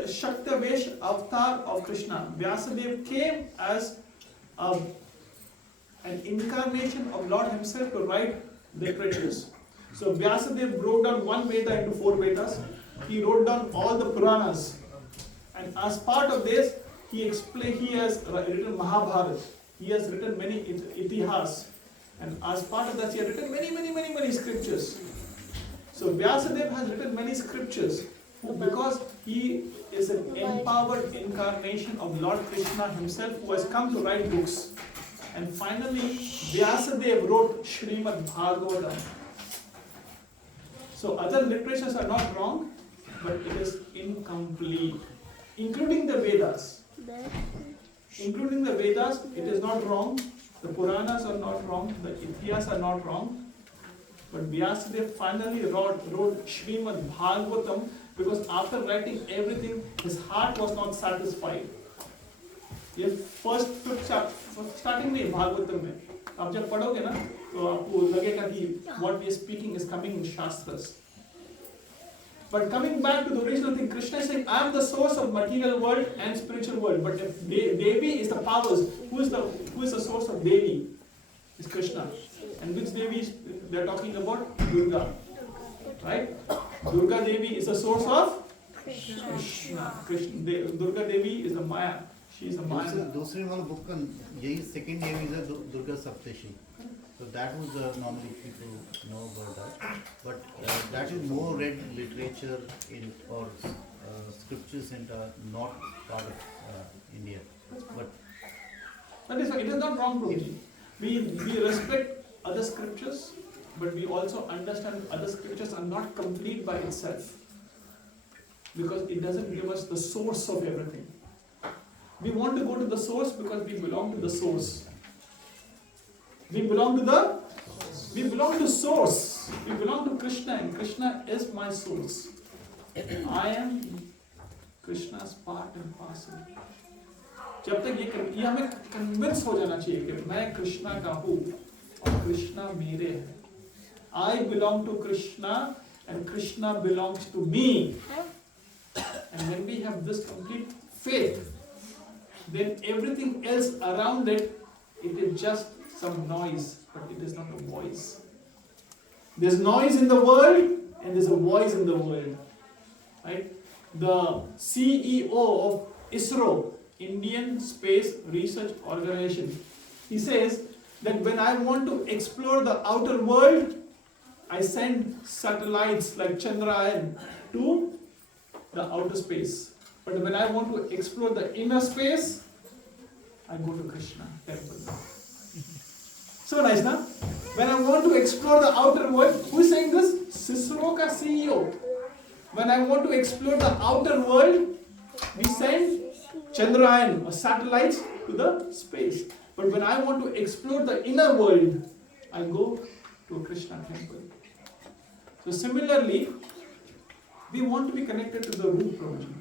Shaktavesh avatar of Krishna. Vyasadeva came as an incarnation of Lord himself to write literatures. So Vyasadeva broke down one Veda into 4 Vedas. He wrote down all the Puranas. And as part of this, he has written Mahabharata. He has written many itihas. And as part of that, he has written many scriptures. So Vyasadeva has written many scriptures because he is an empowered incarnation of Lord Krishna himself who has come to write books. And finally, Vyasadeva wrote Srimad Bhagavatam. So other literatures are not wrong, but it is incomplete. Including the Vedas. Including the Vedas, it is not wrong. The Puranas are not wrong. The Itihas are not wrong. But Vyasadeva finally wrote Srimad Bhagavatam because after writing everything, his heart was not satisfied. ये first starting में भागवतम में आप जब पढ़ोगे ना तो आपको लगेगा कि what we are speaking is coming in Shastras. But coming back to the original thing, Krishna is saying, I am the source of material world and spiritual world. But if Devi is the powers, who is the source of Devi? Is Krishna. And which Devi they are talking about? Durga. Right? Durga Devi is the source of Krishna. Durga Devi is the Maya. She is the Maya. दूसरे वाला book का यही second name है Durga Saptashati. So that was normally people know about that. But that is more read literature in or scriptures in the north part of India. But That is, it is not wrong, Prabhuji. We respect other scriptures, but we also understand other scriptures are not complete by itself. Because it doesn't give us the source of everything. We want to go to the source because we belong to the source. We belong to source. We belong to Krishna, and Krishna is my source. I am Krishna's part and parcel. जब तक ये हमें convince हो जाना चाहिए कि मैं कृष्णा का हूँ और कृष्णा मेरे है. I belong to Krishna and Krishna belongs to me. And when we have this complete faith, then everything else around it, it is just some noise, but it is not a voice. There's noise in the world and there's a voice in the world. Right? The CEO of ISRO, Indian Space Research Organization, he says that when I want to explore the outer world, I send satellites like Chandrayaan to the outer space. But when I want to explore the inner space, I go to Krishna temple. So nice, na? When I want to explore the outer world, who is saying this? ISRO ka CEO. When I want to explore the outer world, we send Chandrayaan or satellites to the space. But when I want to explore the inner world, I go to a Krishna temple. So similarly, we want to be connected to the root, Prabhuji.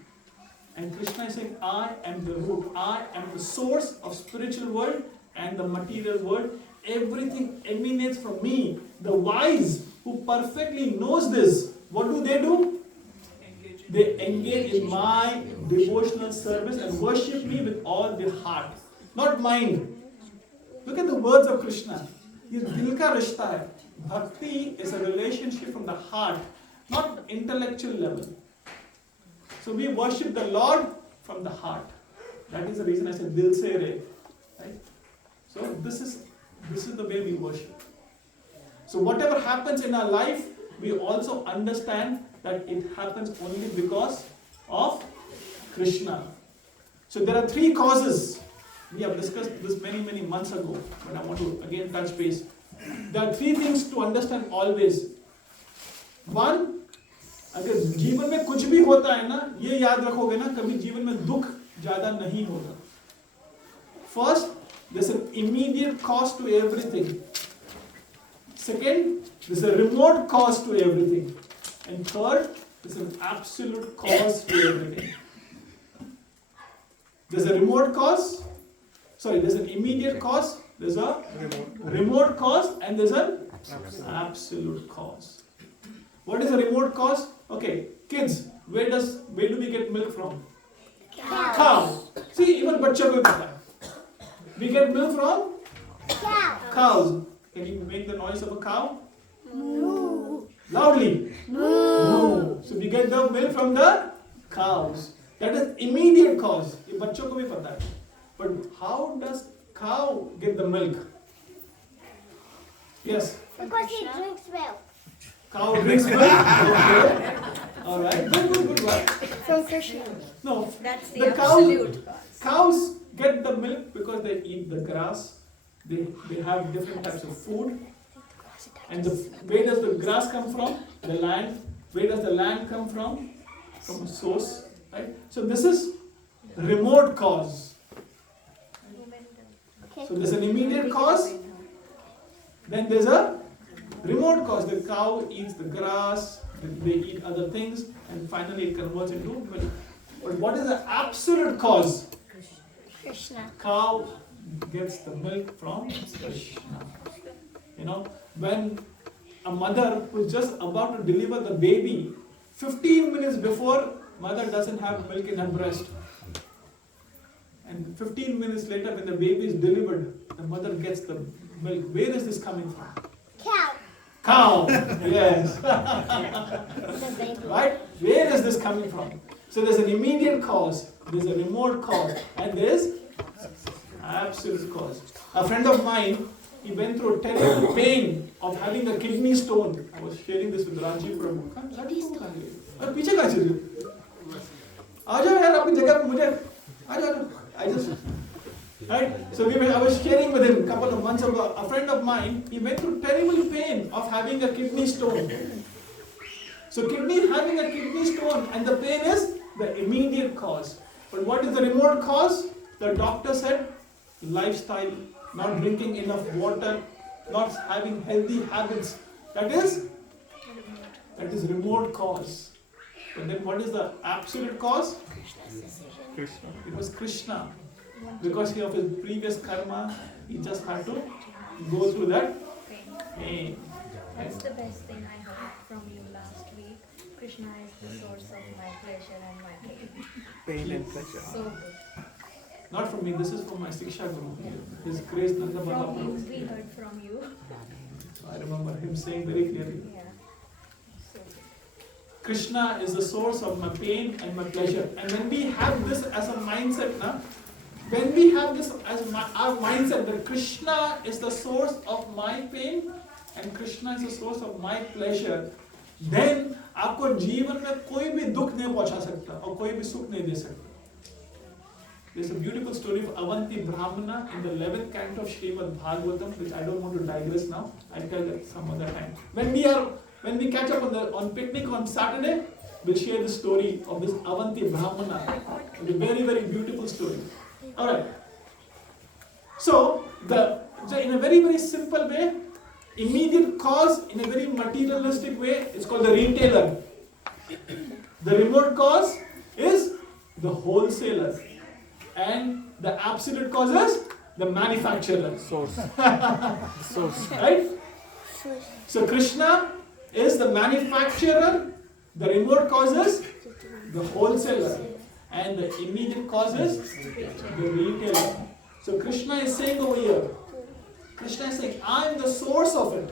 And Krishna is saying, I am the root. I am the source of spiritual world and the material world. Everything emanates from me. The wise who perfectly knows this, what do? They engage in my devotional service and worship me with all their heart, not mind. Look at the words of Krishna. Ye dil ka rishta hai. Bhakti is a relationship from the heart, not intellectual level. So we worship the Lord from the heart. That is the reason I said dil se re. Right? So this is the way we worship. So whatever happens in our life, we also understand that it happens only because of Krishna. So there are three causes. We have discussed this many months ago, but I want to again touch base. There are three things to understand always. One, अगर जीवन में कुछ भी होता है ना, ये याद रखोगे ना, कभी जीवन में दुख ज़्यादा नहीं होगा. First, there's an immediate cause to everything. Second, there's a remote cause to everything. And third, there's an absolute cause to everything. There's a remote cause, there's an immediate cause, there's a remote cause, and there's an absolute cause. What is a remote cause? Okay, kids, where do we get milk from? Cow. See, even bachcha ko pata hai. We get milk from cows. Can you make the noise of a cow? Moo. Loudly. Moo. So we get the milk from the cows. That is immediate cause. ये बच्चों को भी पता है. But how does cow get the milk? Yes. Because he drinks milk. Cow drinks milk. Okay. All right. Good. Right. From Krishna. No. That's the absolute cause. Cows get the milk because they eat the grass. They have different types of food. And where does the grass come from? The land. Where does the land come from? From a source. Right? So this is remote cause. So there's an immediate cause. Then there's a remote cause. The cow eats the grass. They eat other things. And finally it converts into milk. But what is the absolute cause? Krishna. Cow gets the milk from Krishna. You know, when a mother who's just about to deliver the baby, 15 minutes before, mother doesn't have milk in her breast. And 15 minutes later, when the baby is delivered, the mother gets the milk. Where is this coming from? Cow. Yes. Right? Where is this coming from? So there's an immediate cause, there's a remote cause, and there's absolute cause. A friend of mine, he went through a terrible pain of having a kidney stone. I was sharing this with Rajiv Prabhu. अरे पीछे कहाँ चल रहे? आ जाओ यार अपनी जगह पे मुझे आ जाओ. I just right. So I was sharing with him a couple of months ago. A friend of mine, he went through terrible pain of having a kidney stone. So having a kidney stone, and the pain is the immediate cause. But what is the remote cause? The doctor said lifestyle, not drinking enough water, not having healthy habits. That is remote cause. But then what is the absolute cause? Krishna. It was Krishna. Because of his previous karma, he just had to go through that pain. That's the best thing I heard from you last week. Krishna is the source of my pleasure and my pain. Pain and pleasure. So good. Not from me, this is from my Siksha Guru. His grace Nanda Baba. From you, we heard from you. So I remember him saying very clearly. Yeah. So good. Krishna is the source of my pain and my pleasure. And when we have this as a mindset, when we have this as our mindset that Krishna is the source of my pain and Krishna is the source of my pleasure, then आपको जीवन में कोई भी दुख नहीं पहुंचा सकता और कोई भी सुख नहीं दे सकता. There's a beautiful story of Avanti Brahmana in the 11th canto of Srimad Bhagavatam, which I don't want to digress now. I'll tell that some other time. When we catch up on picnic on Saturday, we'll share the story of this Avanti Brahmana. It's a very, very beautiful story. Alright. So, in a very, very simple way, immediate cause in a very materialistic way is called the retailer. The remote cause is the wholesaler. And the absolute cause is the manufacturer. Source. Right? So Krishna is the manufacturer, the remote cause is the wholesaler, and the immediate cause is the retailer. So Krishna is saying over here, Krishna is saying, I am the source of it.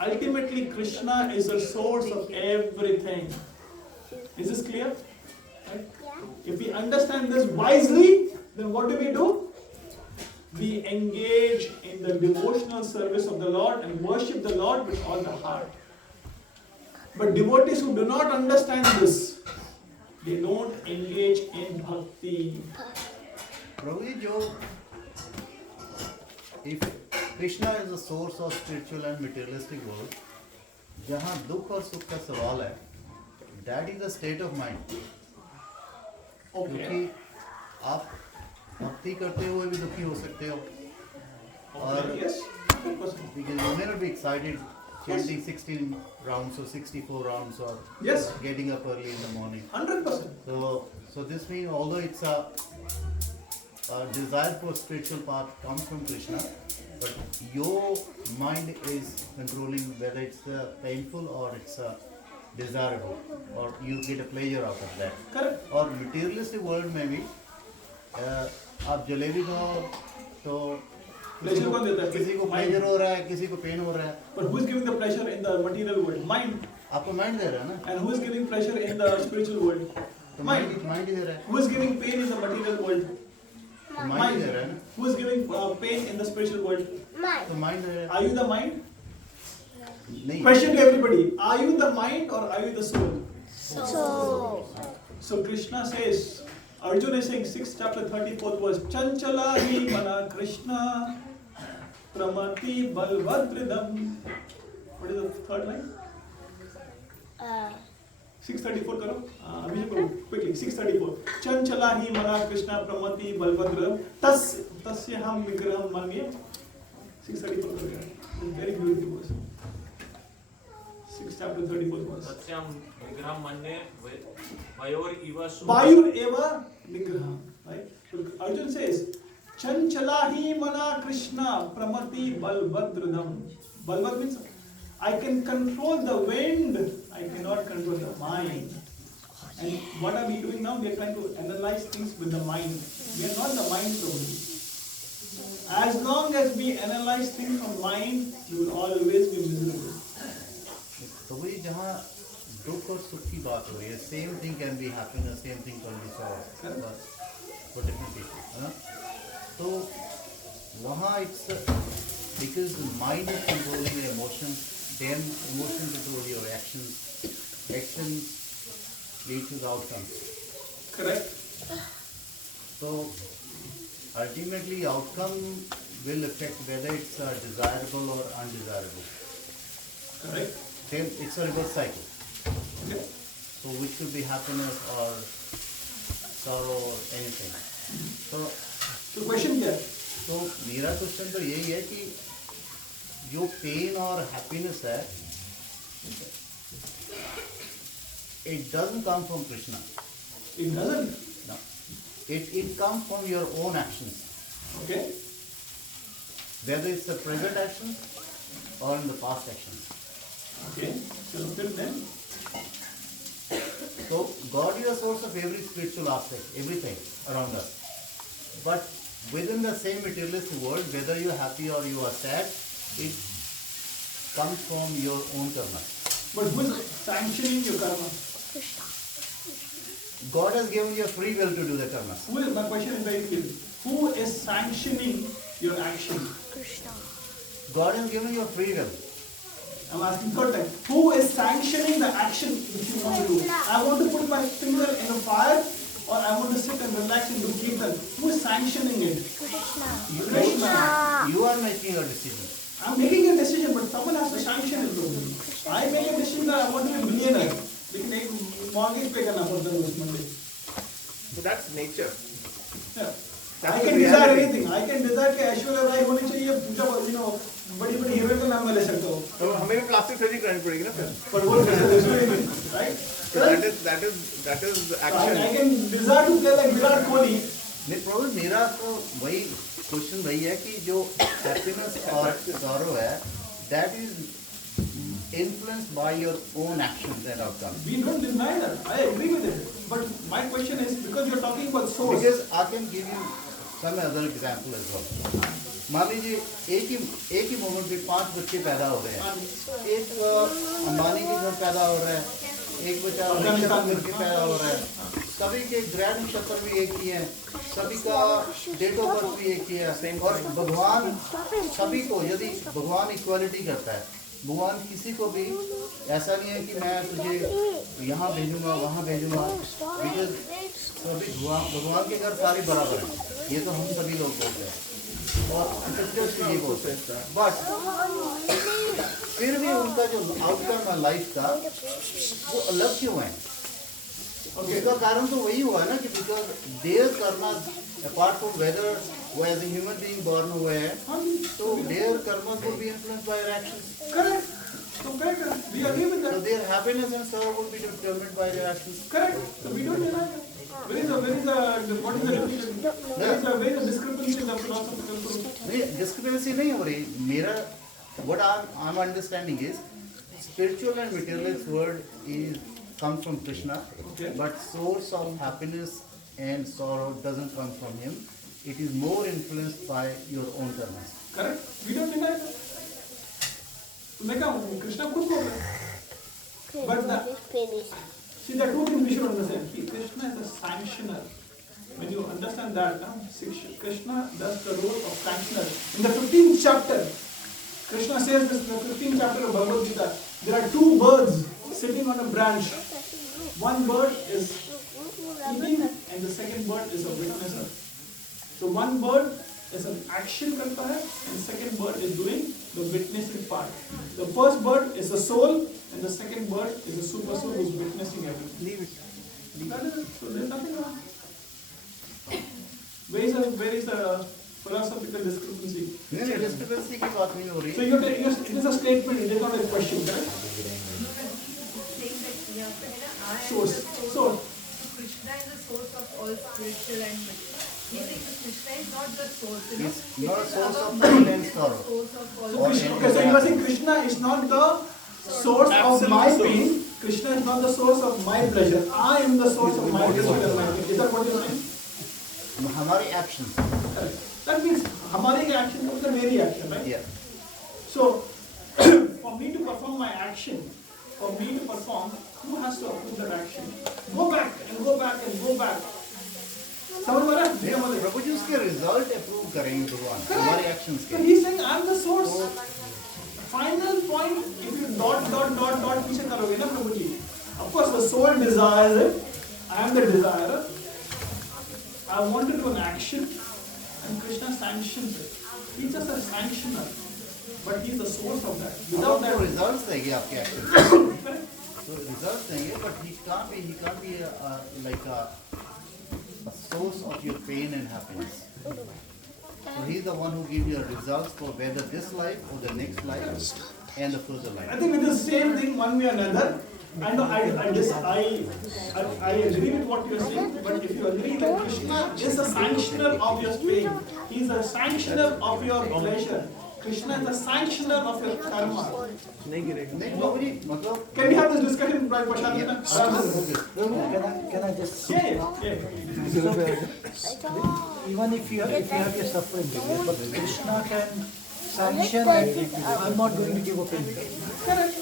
Ultimately, Krishna is the source of everything. Is this clear? Right? If we understand this wisely, then what do? We engage in the devotional service of the Lord and worship the Lord with all the heart. But devotees who do not understand this, they don't engage in bhakti. Prabhuji, if Krishna is the source of spiritual and materialistic world, जहाँ दुख और सुख का सवाल है, that is the state of mind. क्योंकि आप भक्ति करते हुए भी दुखी हो सकते हो और because you may not be excited chanting 16 rounds or 64 rounds or getting up early in the morning. 100%. So this means although it's a desire for spiritual path comes from Krishna, but your mind is controlling whether it's painful or it's desirable, or you get a pleasure out of that. Correct. और materialistic world में भी आप जलेबी खाओ तो Pleasure कौन देता है? किसी को pleasure हो रहा है, किसी को pain हो रहा है. But who is giving the pleasure in the material world? Mind. आपको mind दे रहा है ना? And who is giving pleasure in the spiritual world? Mind ही दे रहा है. Who is giving pain in the material world? Mind दे रहा है ना? Who is giving pain in the spiritual world? तो mind दे रहा है. Are you the mind? नहीं. Question to everybody: are you the mind or are you the soul? Soul. So Krishna says, Arjuna is saying 6th chapter 34th verse, Chanchala hi mana Krishna pramati balvadridam. What is the third line? 634 karo. Abhishek Prabhu, quickly. 634. Chanchala hi mana Krishna pramati balvadridam. Tasyaham vigraham manye. 634 karo. Very beautiful verse. 6th chapter 34th verse. Satyam vigraham manye vayor eva su. Vayur eva vigraham. Right? So Arjuna says, Chanchalahi mana Krishna pramati balvadridam. Balvad means I can control the wind, I cannot control the mind. And what are we doing now? We are trying to analyze things with the mind. We are not the mind only. As long as we analyze things from mind, we will always be miserable. तो वही जहाँ दुख और सुख की बात हो रही है, same thing can be happiness, same thing can be sorrow, but for different people. तो Waha it's because the mind is controlling your emotions, then emotions control your actions. Actions lead to the outcomes. Correct. So ultimately outcome will affect whether it's desirable or undesirable. Correct. Then it's a reverse cycle. Okay. So which could be happiness or sorrow or anything. So question क्या है? तो मेरा question तो यही है कि जो pen और हैप्पीनेस है, it doesn't come from Krishna. It doesn't? No. It comes from your own actions. Okay. Whether it's the present actions or in the past actions. Okay. So then? So God is the source of every spiritual aspect, everything around us. But within the same materialistic world, whether you are happy or you are sad, it comes from your own karma. But who is sanctioning your karma? God has given you a free will to do the karma. My question is very clear. Who is sanctioning your action? Krishna. God has given you a free will. I'm asking third time. Who is sanctioning the action which you want to do? I want to put my finger in the fire, or I want to sit and relax and do kirtan. Who is sanctioning it? Krishna. You are making a decision. I'm making a decision, but someone has to sanction it. I make a decision that I want to be a millionaire. लेकिन एक mortgage pay करना पड़ता है उस Monday. So that's nature. Yeah. That's I the can desire reality. anything. I can desire कि ऐश्वर्या राय होनी चाहिए. पूजा बड़ी बड़ी हीरोइन का नाम मैं ले सकता हूँ. तो हमें भी प्लास्टिक सर्जरी करानी पड़ेगी ना फिर. पर वो कैसे right? So that is action. I can desire to play like Virat Kohli. Problem मेरा तो वही क्वेश्चन वही है कि जो हैप्पीनेस और sorrow है, that is influenced by your own actions and outcomes. We don't deny that. I agree with it. But my question is, because you're talking about source. Because I can give you some other example as well. मान लीजिए एक ही moment में 5 बच्चे पैदा हो रहे हैं. एक अंबानी के घर पैदा हो रहा है, एक बच्चा नक्षत्र के पैदा हो रहा है. सभी के ग्रह नक्षत्र भी एक ही हैं, सभी का डेट ऑफ बर्थ भी एक ही है. और भगवान सभी को, यदि भगवान इक्वालिटी करता है, भगवान किसी को भी ऐसा नहीं है कि मैं तुझे यहाँ भेजूंगा वहाँ भेजूंगा. बिकॉज सभी भगवान के घर सारे बराबर हैं. ये तो हम सभी लोग बोलते हैं और ये बोलते हैं. बट फिर भी उनका जो आउटकम है लाइफ का वो अलग क्यों है? इसका कारण तो वही हुआ ना कि because their karma apart from whether वो as a human being born हुए हैं, तो their karma will be influenced by their actions. Correct. So correct. We agree with that. So their happiness and sorrow will be determined by their actions. Correct. So we don't deny that. Where is the discrepancy in the philosophical proof? नहीं, discrepancy नहीं हो रही. मेरा what I'm understanding is spiritual and materialist world comes from Krishna, okay. But source of happiness and sorrow doesn't come from him. It is more influenced by your own karmas. Correct. We don't deny that. मैं क्या हूँ? Krishna खुद बोल रहा है. But see, there are two things we should understand. Krishna is a sanctioner. When you understand that, Krishna does the role of sanctioner. In the 15th chapter, Krishna says this in the 15th chapter of Bhagavad Gita. There are two birds sitting on a branch. One bird is eating and the second bird is a witnesser. So one bird is an action karta hai and second bird is doing the witnessing part. The first bird is the soul and the second bird is the super soul who is witnessing everything. Leave it. That is it. So there is nothing wrong. Where is the philosophical discrepancy? नहीं, discrepancy की बात नहीं हो रही. So it is a statement, it is not a question, correct? Source. Krishna is the source of all spiritual and material. He thinks Krishna is not the source. It's not a source of pain and sorrow. Okay, so you are saying Krishna is not the source of my pain. Krishna is not the source of my pleasure. I am the source of my pleasure and my pain. Is that what you are saying? हमारे actions. That means हमारे action is मेरी action, right? Yeah. So for me to perform my action, who has to approve that action? Go back and go back and go back. समझ में आ रहा है? प्रभु जी उसके result approve करेंगे भगवान हमारे एक्शंस के. So he's saying I am the source. Final point, if you dot पीछे करोगे ना प्रभु जी, of course the soul desires it. I am the desirer. I want to do an action, and Krishna sanctions it. He's just a sanctioner, but he's the source of that. Without that, results देंगे आपके action. So results देंगे, but he can't be like a source of your pain and happiness. So he's the one who gives you results for whether this life or the next life and the further life. I think it is the same thing one way or another. I know I agree with what you are saying, but if you agree that Krishna is a sanctioner of your pain, he is a sanctioner of your pleasure. Krishna is a sanctioner of your karma. Can we have this discussion right Prashant? Can I just? Yeah. Even if you have your suffering, but Krishna can sanction that I'm not going to give a pain. Correct.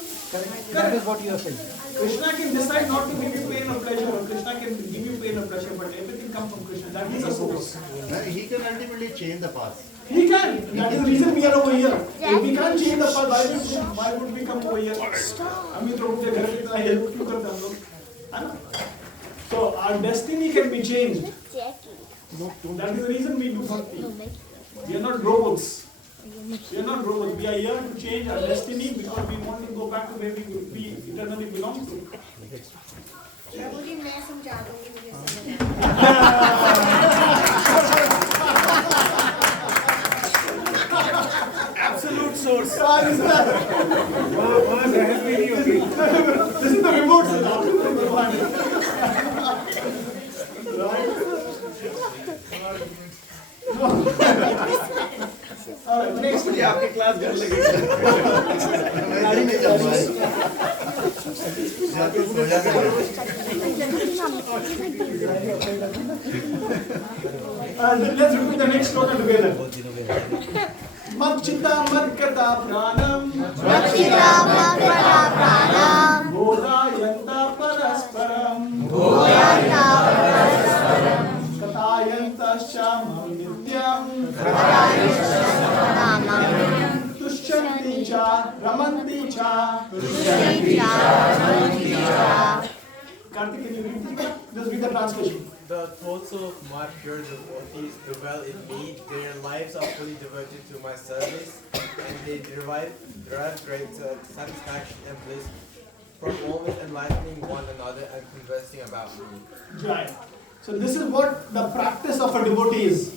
That is what you are saying. Krishna can decide not to give you pain or pleasure, or Krishna can give you pain or pleasure, but everything comes from Krishna. That is a source. He can ultimately change the past. He can. That is the reason we are over here. If we can't change the past, why would we come over here? Amit Prabhu के घर पे इतना help क्यों करते हम लोग? है ना? So our destiny can be changed. That is the reason we do bhakti. We are not robots. We are not robots. We are here to change our destiny because we want to go back to where we eternally belong to. प्रभु जी मैं समझा दूंगी मुझे समझ Absolute source. This is the remote. Right? Next मुझे आपकी class घर लगी. गाड़ी में चल रहा है. Let's repeat the next shloka together. Machita markata pranam. Machita markata pranam. Bodhayanta parasparam. Bodhayanta parasparam. Katayantascha nityam. Tushyanti cha ramanti cha. Karthik, can you read it? Just read the translation. The thoughts of my pure devotees dwell in me. Their lives are fully devoted to my service, and they derive great satisfaction and bliss from always enlightening one another and conversing about me. Right. So this is what the practice of a devotee is.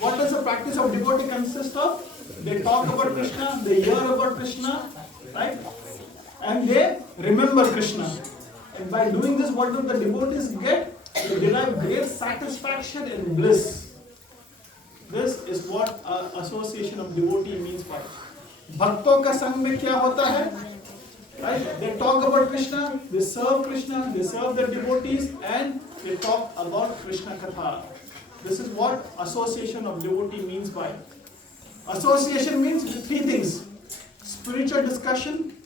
What does the practice of devotee consist of? They talk about Krishna, they hear about Krishna, right? And they remember Krishna. And by doing this, what do the devotees get? They derive great satisfaction and bliss. This is what association of devotee means for us. Bhakto ka sang mein kya hota hai? Right? They talk about Krishna, they serve Krishna, they serve their devotees, and they talk about Krishna Katha. This is what association of devotee means by. Association means three things: spiritual discussion,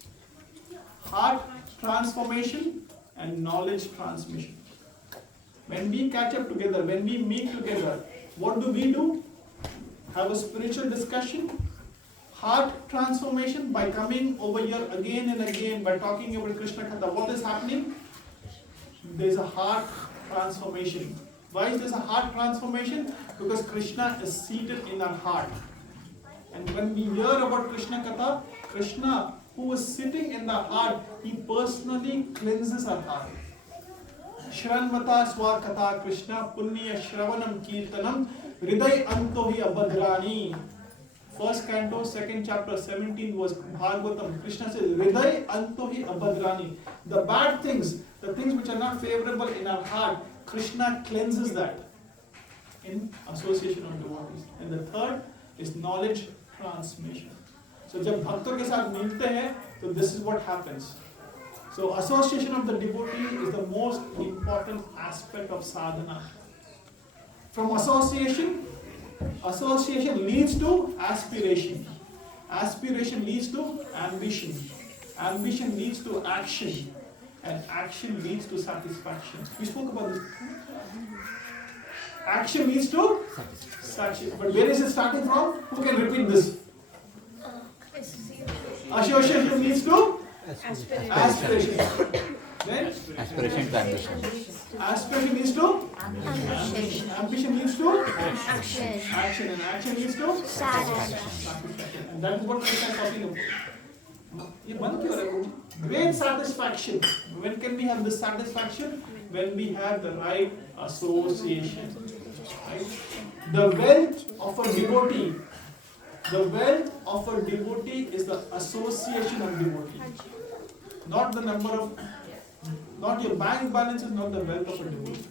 heart transformation, and knowledge transmission. When we catch up together, when we meet together, what do? Have a spiritual discussion, heart transformation by coming over here again and again by talking about Krishna Katha. What is happening? There is a heart transformation. Why is this a heart transformation? Because Krishna is seated in our heart. And when we hear about Krishna Katha, Krishna, who is sitting in the heart, he personally cleanses our heart. Shranvata swakatha Krishna punya shravanam kirtanam hriday antohi abhadrani. First canto, second chapter, 17 verse Bhagavatam. Krishna says, hriday antohi abhadrani. The bad things, the things which are not favorable in our heart, Krishna cleanses that in association of devotees. And the third is knowledge transmission. So जब भक्तों के साथ मिलते हैं, so this is what happens. So association of the devotee is the most important aspect of sadhana. From association leads to aspiration. Aspiration leads to ambition. Ambition leads to action. And action leads to satisfaction. We spoke about this. Action leads to satisfaction. But where is it starting from? Who can repeat this? Association leads to aspiration. Then Aspiration to ambition. aspiration leads to Ambition. ambition leads to Action. action, and action leads to Satisfaction. and that is what Krishna is talking about. ये बंद क्यों रहे हो? Great satisfaction. When can we have this satisfaction? When we have the right association. Right? The wealth of a devotee. The wealth of a devotee is the association of devotee. Not the number of, not your bank balance is not the wealth of a devotee.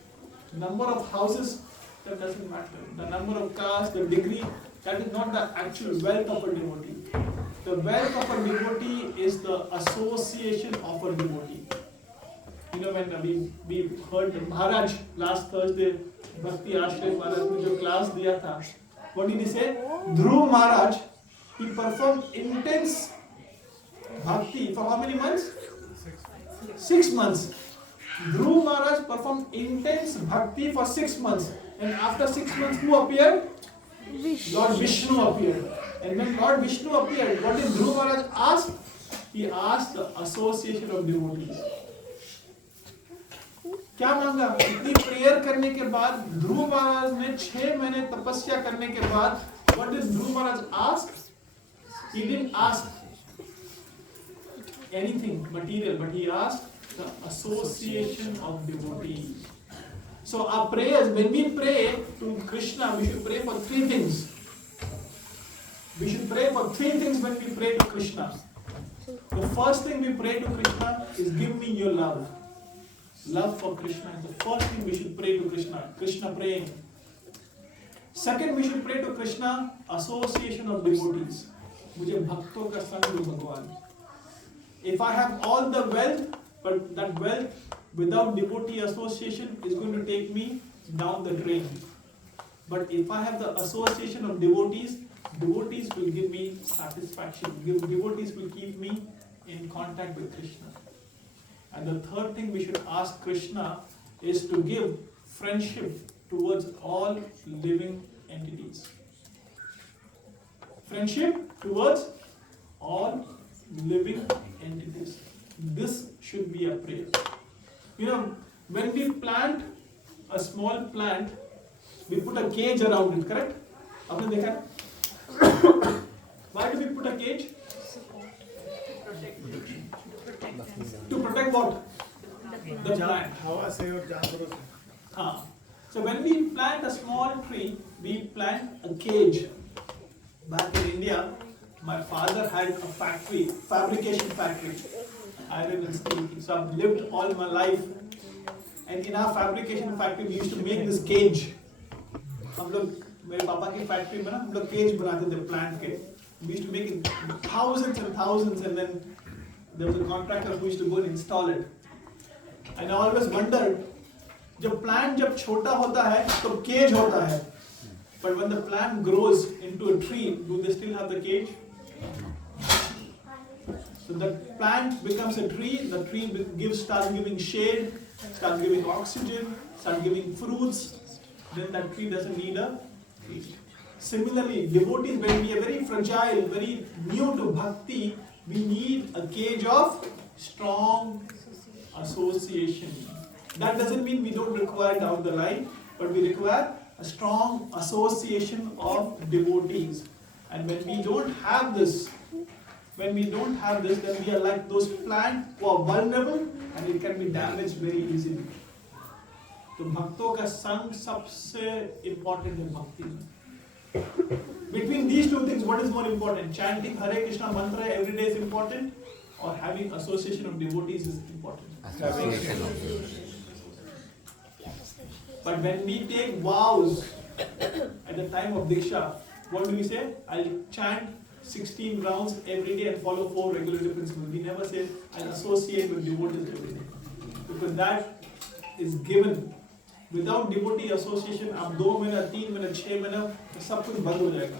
Number of houses, that doesn't matter. The number of cars, the degree, that is not the actual wealth of a devotee. The wealth of a devotee is the association of a devotee. You know, when we heard Maharaj last Thursday, Bhakti Ashray Maharaj ने जो class दिया था, what did he say? Dhruv Maharaj, he performed intense bhakti for how many months? 6 months. Dhruv Maharaj performed intense bhakti for 6 months. And after 6 months, who appeared? Lord Vishnu appeared. And when Lord Vishnu appeared, what did Dhruv Maharaj ask? He asked the association of devotees. क्या मांगा? इतनी prayer करने के बाद ध्रुव महाराज ने 6 महीने तपस्या करने के बाद what did Dhruv Maharaj ask? He didn't ask anything material, but he asked the association of devotees. So our prayers, when we pray to Krishna, we should pray for 3 things. We should pray for 3 things when we pray to Krishna. The first thing we pray to Krishna is give me your love. Love for Krishna is the first thing we should pray to Krishna. Krishna praying. Second, we should pray to Krishna, association of devotees. मुझे भक्तों का संग दो भगवान. If I have all the wealth, but that wealth without devotee association is going to take me down the drain. But if I have the association of devotees, devotees will give me satisfaction. Devotees will keep me in contact with Krishna. And the third thing we should ask Krishna is to give friendship towards all living entities. Friendship towards all living entities. This should be a prayer. You know, when we plant a small plant, we put a cage around it, correct? आपने देखा है? Why do we put a cage? To protect what? The plant. So when we plant a small tree, we plant a cage. Back in India, my father had a factory, fabrication factory, iron and steel. So I've lived all my life, and in our fabrication factory, we used to make this cage. हम लोग मेरे पापा की factory में ना हम लोग cage बनाते थे प्लांट के. We used to make it thousands and thousands, and then there was a contractor who used to go and install it. And I always wondered, जब plant जब छोटा होता है तो cage होता है, but when the plant grows into a tree, do they still have the cage? So the plant becomes a tree. The tree starts giving shade, starts giving oxygen, starts giving fruits. Then that tree doesn't need a cage. Similarly, devotees, when we are very fragile, very new to bhakti, we need a cage of strong association. That doesn't mean we don't require down the line, but we require a strong association of devotees. And when we don't have this, then we are like those plants who are vulnerable, and it can be damaged very easily. तो भक्तों का संग सबसे important है भक्ति में. Between these two things, what is more important? Chanting Hare Krishna mantra every day is important, or having association of devotees is important? But when we take vows at the time of Diksha, what do we say? I'll chant 16 rounds every day and follow 4 regulative principles. We never say I'll associate with devotees every day. Because that is given. Without devotee association, आप 2 महीना, 3 महीना, 6 महीना, सब कुछ बंद हो जाएगा.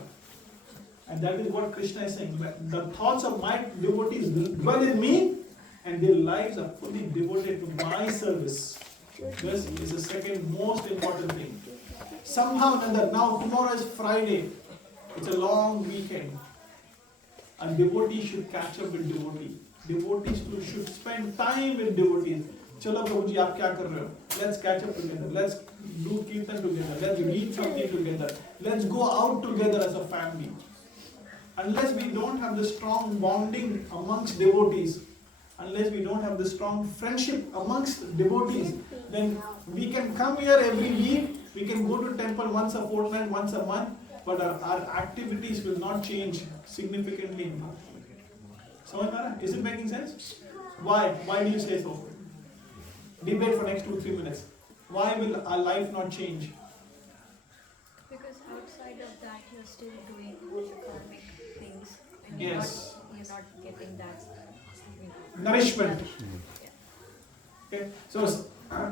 And that is what Krishna is saying. The thoughts of my devotees dwell in me, and their lives are fully devoted to my service. This is the second most important thing. Somehow or another, now tomorrow is Friday, it's a long weekend. And devotees should catch up with devotees. Devotees should spend time with devotees. Chalo Prabhuji, aap kya kar rahe ho? Let's catch up together. Let's do kirtan together. Let's read something together. Let's go out together as a family. Unless we don't have the strong bonding amongst devotees, unless we don't have the strong friendship amongst devotees, then we can come here every week, we can go to temple once a fortnight, once a month, but our activities will not change significantly. Is it making sense? Why? Why do you say so? Debate for next 2-3 minutes. Why will our life not change? Because outside of that, you're still doing all the karmic things. And Yes. You're not getting that Nourishment. Okay. So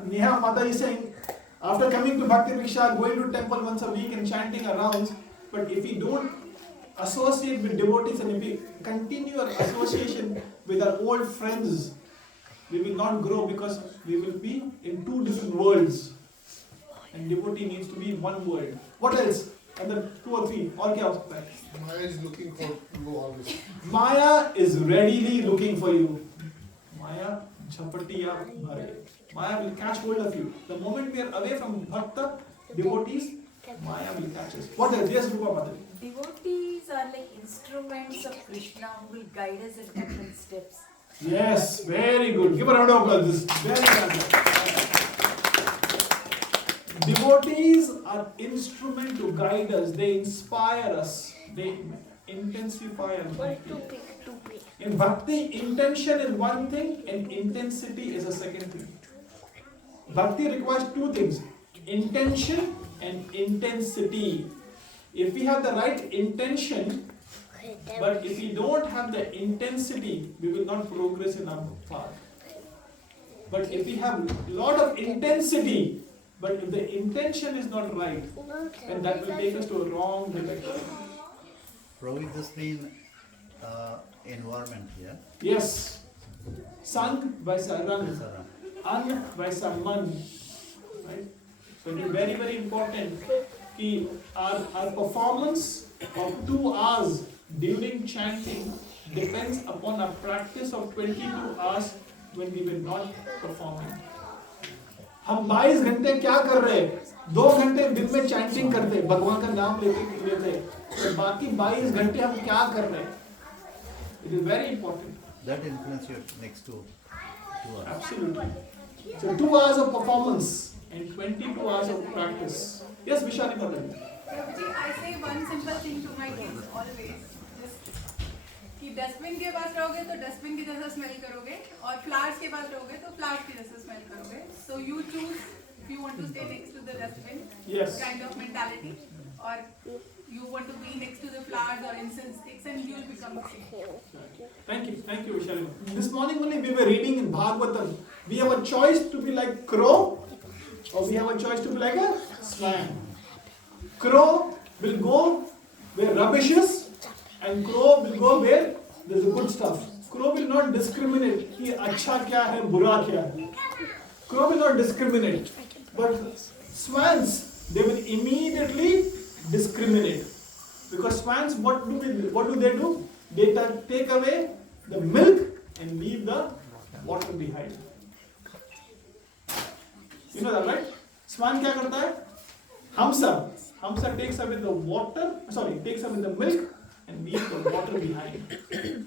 Neha Mata is saying, after coming to Bhakti Vriksha, going to temple once a week and chanting our rounds, but if we don't associate with devotees and if we continue our association with our old friends, we will not grow because we will be in two different worlds. And devotee needs to be in one world. What else? Another 2 or 3. Or kya ho sakta hai? Maya is looking for you always. Maya is readily looking for you. Maya chapatiya bhare. Maya will catch hold of you. The moment we are away from bhakta, devotees, Maya will catch us. What else? Yes, Rupa Mataji. Devotees are like instruments of Krishna who will guide us at different steps. Yes, very good. Give a round of applause. This is very good. Devotees are instrument to guide us. They inspire us. They intensify our bhakti. In bhakti, intention is one thing and intensity is a second thing. Bhakti requires 2 things, intention and intensity. If we have the right intention, but if we don't have the intensity, we will not progress in our path. But if we have a lot of intensity, but if the intention is not right, then that will take us to a wrong direction. Prabhu, this means environment here. Yes. Sang vaisa rang, an vaisa man. Right? So it is very, very important that our performance of 2 hours during chanting depends upon our practice of 22 hours when we were not performing. हम 22 घंटे क्या कर रहे हैं? 2 घंटे दिन में chanting करते, भगवान का नाम लेते, तो बाकी 22 घंटे हम क्या कर रहे हैं? It is very important. That influences your next 2 hours. Absolutely. So 2 hours of performance and 22 hours of practice. Yes, Vishali Madhavi. I say one simple thing to my kids always. कि डस्टबिन के पास रहोगे तो dustbin की जैसा smell करोगे और flowers के पास रहोगे तो फ्लावर्स की जैसा स्मेल करोगे. So you choose if you want to stay next to the dustbin, yes, kind of mentality, or you want to be next to the flowers or incense sticks, and you will become the same. Thank you, Vishali. This morning only we were reading in Bhagavatam. We have a choice to be like crow, or we have a choice to be like a swan. Crow will go where rubbish is, and crow will go where there is good stuff. Crow will not discriminate कि अच्छा क्या है, बुरा क्या है. Crow will not discriminate, but swans, they will immediately discriminate, because swans, what do they do? They take away the milk and leave the water behind. You know that, right? Swan क्या करता है? Hamsa takes away the water, takes away the milk and leaves the water behind.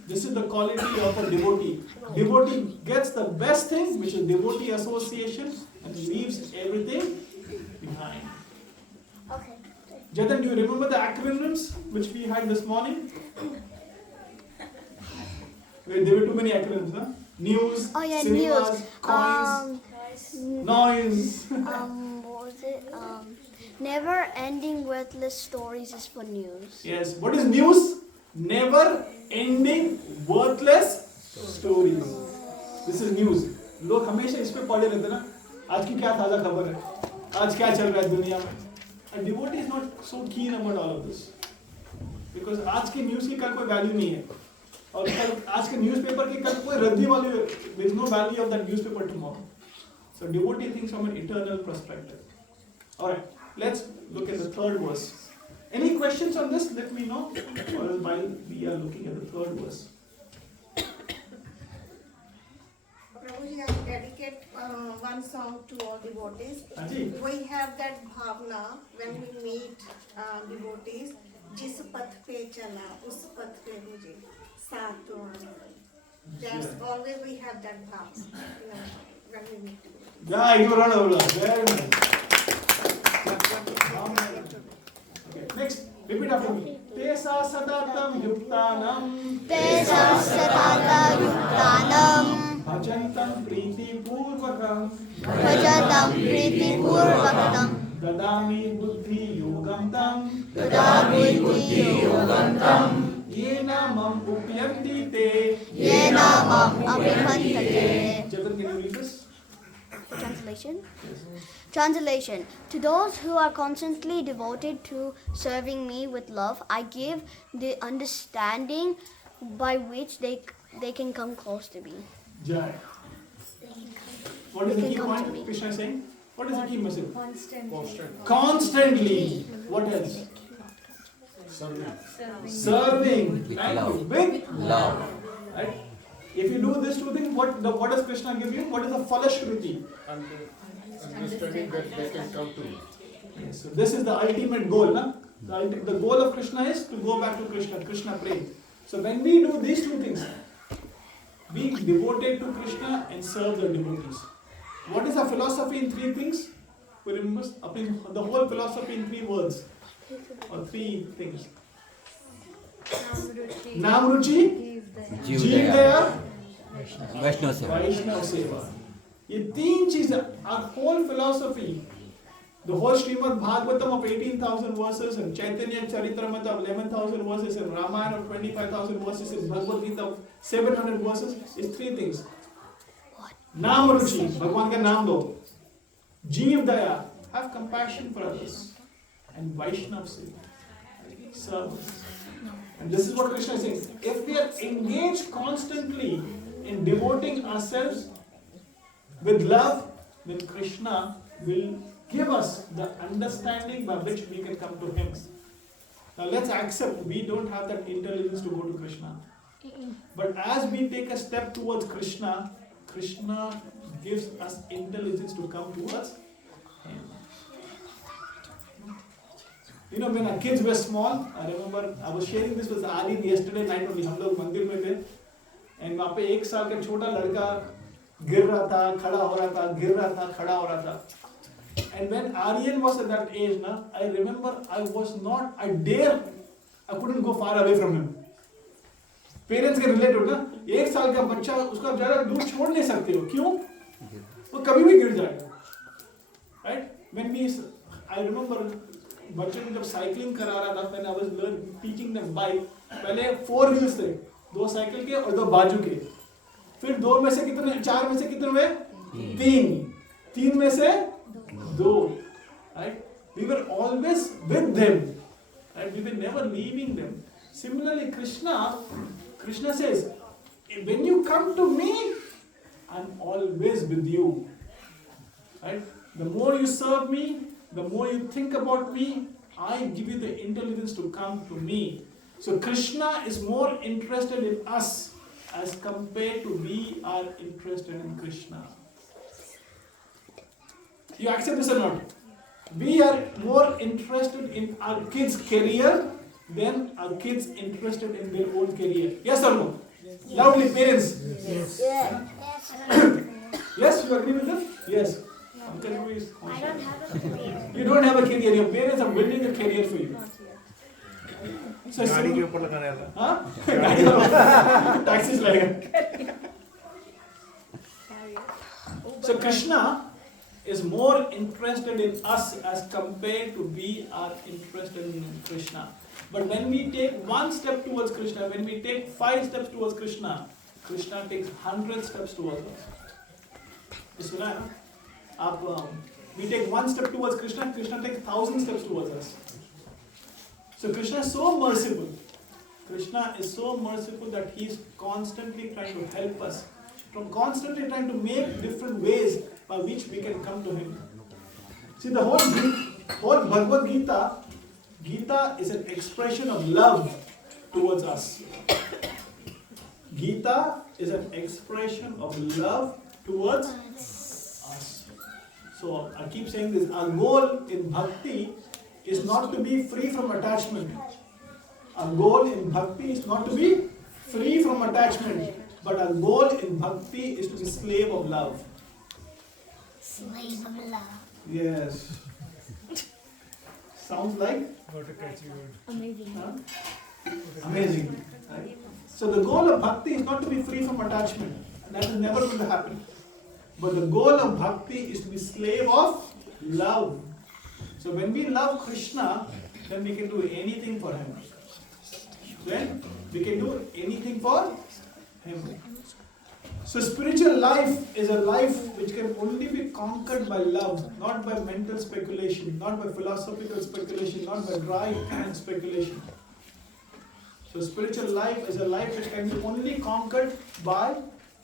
This is the quality of a devotee. Devotee gets the best thing, which is devotee association, and leaves everything behind. Okay. Jatan, do you remember the acronyms which we had this morning? There were too many acronyms, huh? News, cinemas, news. coins, noise. What was it? Never ending worthless stories is for news. Yes, what is news? Never ending worthless stories. This is news. लोग हमेशा इस पे पढ़े रहते ना, आज की क्या ताजा खबर है, आज क्या चल रहा है दुनिया में. A devotee is not so keen about all of this, because आज के न्यूज़ की कल कोई वैल्यू नहीं है, और कल आज के न्यूज़पेपर की कल कोई रद्दी वाली, there is no value of that newspaper tomorrow. So devotee thinks from an eternal perspective. All right. let's look at the third verse. Any questions on this? Let me know. While we are looking at the third verse. Prabhuji, I dedicate one song to all devotees. Aji. We have that bhavna when we meet devotees. Jis path pe chala, us path pe mujhe saath do aana. That's always we have that bhavna, when we meet devotees. Yeah, you run over. Very nice. Okay, next, repeat after me. Tesa sadatam yuktanam. Tesa sadatam yuktanam. Bhajantam priti purvakam. Bhajatam priti purvakam. Dadami buddhi yogam tam. Dadami buddhi yogam tam. Yena mam upyanti te. Yena mam abhimantate. Chatur, can you read this? Translation? Translation. To those who are constantly devoted to serving me with love, I give the understanding by which they can come close to me. Jai. What is the key point Krishna is saying? What is the key message? Constantly. What else? Serving. Thank you. With love. Right? If you do these two things, what does Krishna give you? What is the falashruti? Understanding that they can come to me. Yes, so this is the ultimate goal. Na? The goal of Krishna is to go back to Krishna. Krishna prayed. So when we do these two things, be devoted to Krishna and serve the devotees. What is the philosophy in three things? We remember the whole philosophy in 3 words or 3 things. Namruchi, Jeev Daya, Vaishnav Seva. ये 3 चीजें, our whole philosophy, the whole Srimad Bhagavatam of 18,000 verses and Chaitanya Charitamrita of 11,000 verses and Ramayana of 25,000 verses and Bhagavad Gita of 700 verses is 3 things. Naam Ruchi, Bhagwan ka naam do. Jeev Daya, have compassion for others. And Vaishnav Seva, serve. And this is what Krishna is saying. If we are engaged constantly in devoting ourselves with love, then Krishna will give us the understanding by which we can come to Him. Now let's accept we don't have that intelligence to go to Krishna. But as we take a step towards Krishna, Krishna gives us intelligence to come towards Him. You know, when our kids were small, I remember I was sharing this with Ali yesterday night only. हम लोग मंदिर में थे, and वहाँ पे 1 साल का छोटा लड़का गिर रहा था, खड़ा हो रहा था, गिर रहा था, खड़ा हो रहा था. And when Aryan was at that age, I remember I couldn't go far away from him. Parents can relate to ना, 1 साल का बच्चा उसका ज़्यादा दूर छोड़ नहीं सकते हो, क्यों? वो कभी भी गिर जाएगा. Right? I remember बच्चे को जब साइकिलिंग करा रहा था, when I was teaching them bike, पहले 4 wheels थे, 2 साइकिल के और 2 बाजू के. फिर 4 में से कितने हुए? 3 में से 2. Right? We were always with them. Right? We were never leaving them. Similarly, Krishna says, when you come to me, I'm always with you. Right? The more you serve me, the more you think about me, I give you the intelligence to come to me. So Krishna is more interested in us as compared to we are interested in Krishna. You accept this or not? We are more interested in our kids' career than our kids interested in their own career. Yes or no? Yes. Loudly, parents. Yes. Yes, you agree with them? Yes. I don't have a career. You don't have a career. Your parents are building a career for you. So गाड़ी के ऊपर लगाने वाला. हाँ? गाड़ी taxis लगेगा. So Krishna is more interested in us as compared to we are interested in Krishna. But when we take 1 step towards Krishna, when we take 5 steps towards Krishna, Krishna takes 100 steps towards us. सुना है ना? We take 1 step towards Krishna, Krishna takes 1,000 steps towards us. So Krishna is so merciful. Krishna is so merciful that he is constantly trying to help us, constantly trying to make different ways by which we can come to him. See, the whole Whole Bhagavad Gita is an expression of love towards us. Gita is an expression of love towards us. So I keep saying this, our goal in bhakti is not to be free from attachment. Our goal in bhakti is not to be free from attachment, but our goal in bhakti is to be slave of love. Slave of love. Yes. Sounds like? Amazing. Huh? Amazing. Right? So the goal of bhakti is not to be free from attachment. And that is never going to happen. But the goal of bhakti is to be slave of love. So when we love Krishna, then we can do anything for him. Then we can do anything for him. So spiritual life is a life which can only be conquered by love, not by mental speculation, not by philosophical speculation, not by dry and speculation. So spiritual life is a life which can be only conquered by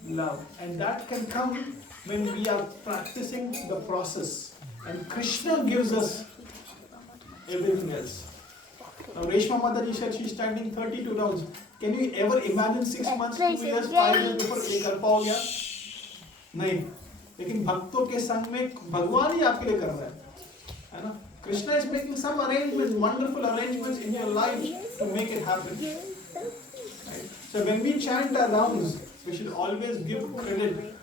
love. And that can come when we are practicing the process. And Krishna gives us everything else. Now Reshma Mataji said she's standing 32 rounds. Can you ever imagine 6 months, 2 years, 5 years before ये कर पाओगे आप? नहीं. लेकिन भक्तों के संग में भगवान ही आपके लिए कर रहा है ना? Krishna is making some arrangements, wonderful arrangements in your life to make it happen. Right? So when we chant our rounds, we should always give credit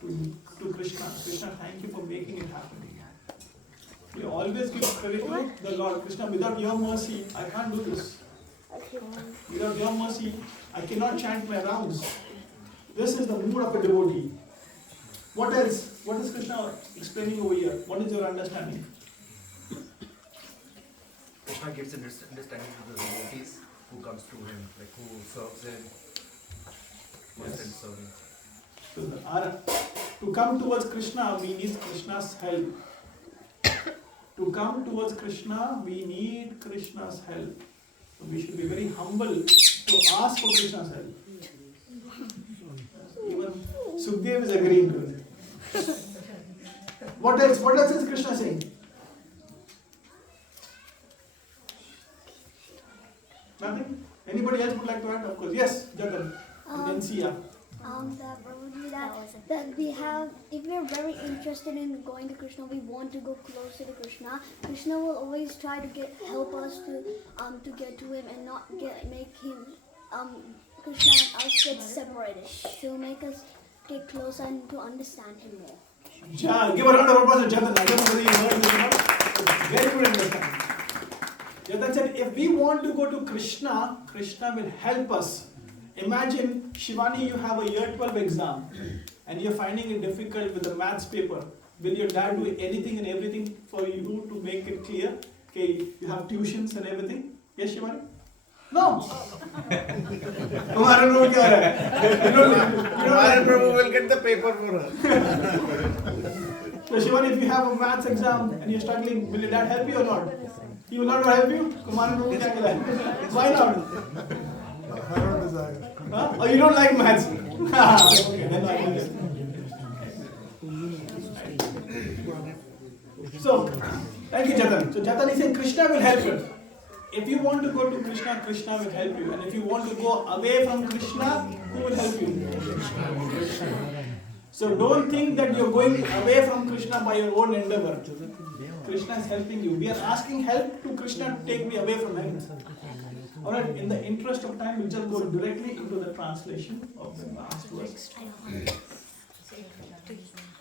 to Krishna. Krishna, thank you for making it happen. We always give credit to the Lord. Krishna, without your mercy, I can't do this. Without your mercy, I cannot chant my rounds. This is the mood of a devotee. What else? What is Krishna explaining over here? What is your understanding? Krishna gives an understanding to the devotees who comes to him, like who serves him, constant serving. So to come towards Krishna, we need Krishna's help. To come towards Krishna, we need Krishna's help. So we should be very humble to ask for Krishna's help. Even Sukhdev is agreeing to it. What else? What else is Krishna saying? Nothing? Anybody else would like to add? Of course. Yes, Jagan. And then Sia. That we have, if we're very interested in going to Krishna, we want to go closer to Krishna. Krishna will always try to help us to get to him and not make him Krishna and us get separated. To make us get closer and to understand him more. Yeah, give a round of applause to Jatan. I don't know whether you heard this or not. Very good understanding. Jatan said, if we want to go to Krishna, Krishna will help us. Imagine, Shivani, you have a year 12 exam and you're finding it difficult with the maths paper. Will your dad do anything and everything for you to make it clear? Okay, you have tuitions and everything. Yes, Shivani? No. Kumaran Prabhu kya hai? Kumaran Prabhu will get the paper for her. So Shivani, if you have a maths exam and you're struggling, will your dad help you or not? He will not help you? Kumaran Prabhu kya kehta hai? Why not? I don't desire. Huh? Oh, you don't like maths? Okay, then I like it. So, thank you, Jatan. So, Jatan is saying Krishna will help you. If you want to go to Krishna, Krishna will help you. And if you want to go away from Krishna, who will help you? So, don't think that you're going away from Krishna by your own endeavor. Krishna is helping you. We are asking help to Krishna to take me away from him. Alright, in the interest of time, we'll just go directly into the translation of the last verse.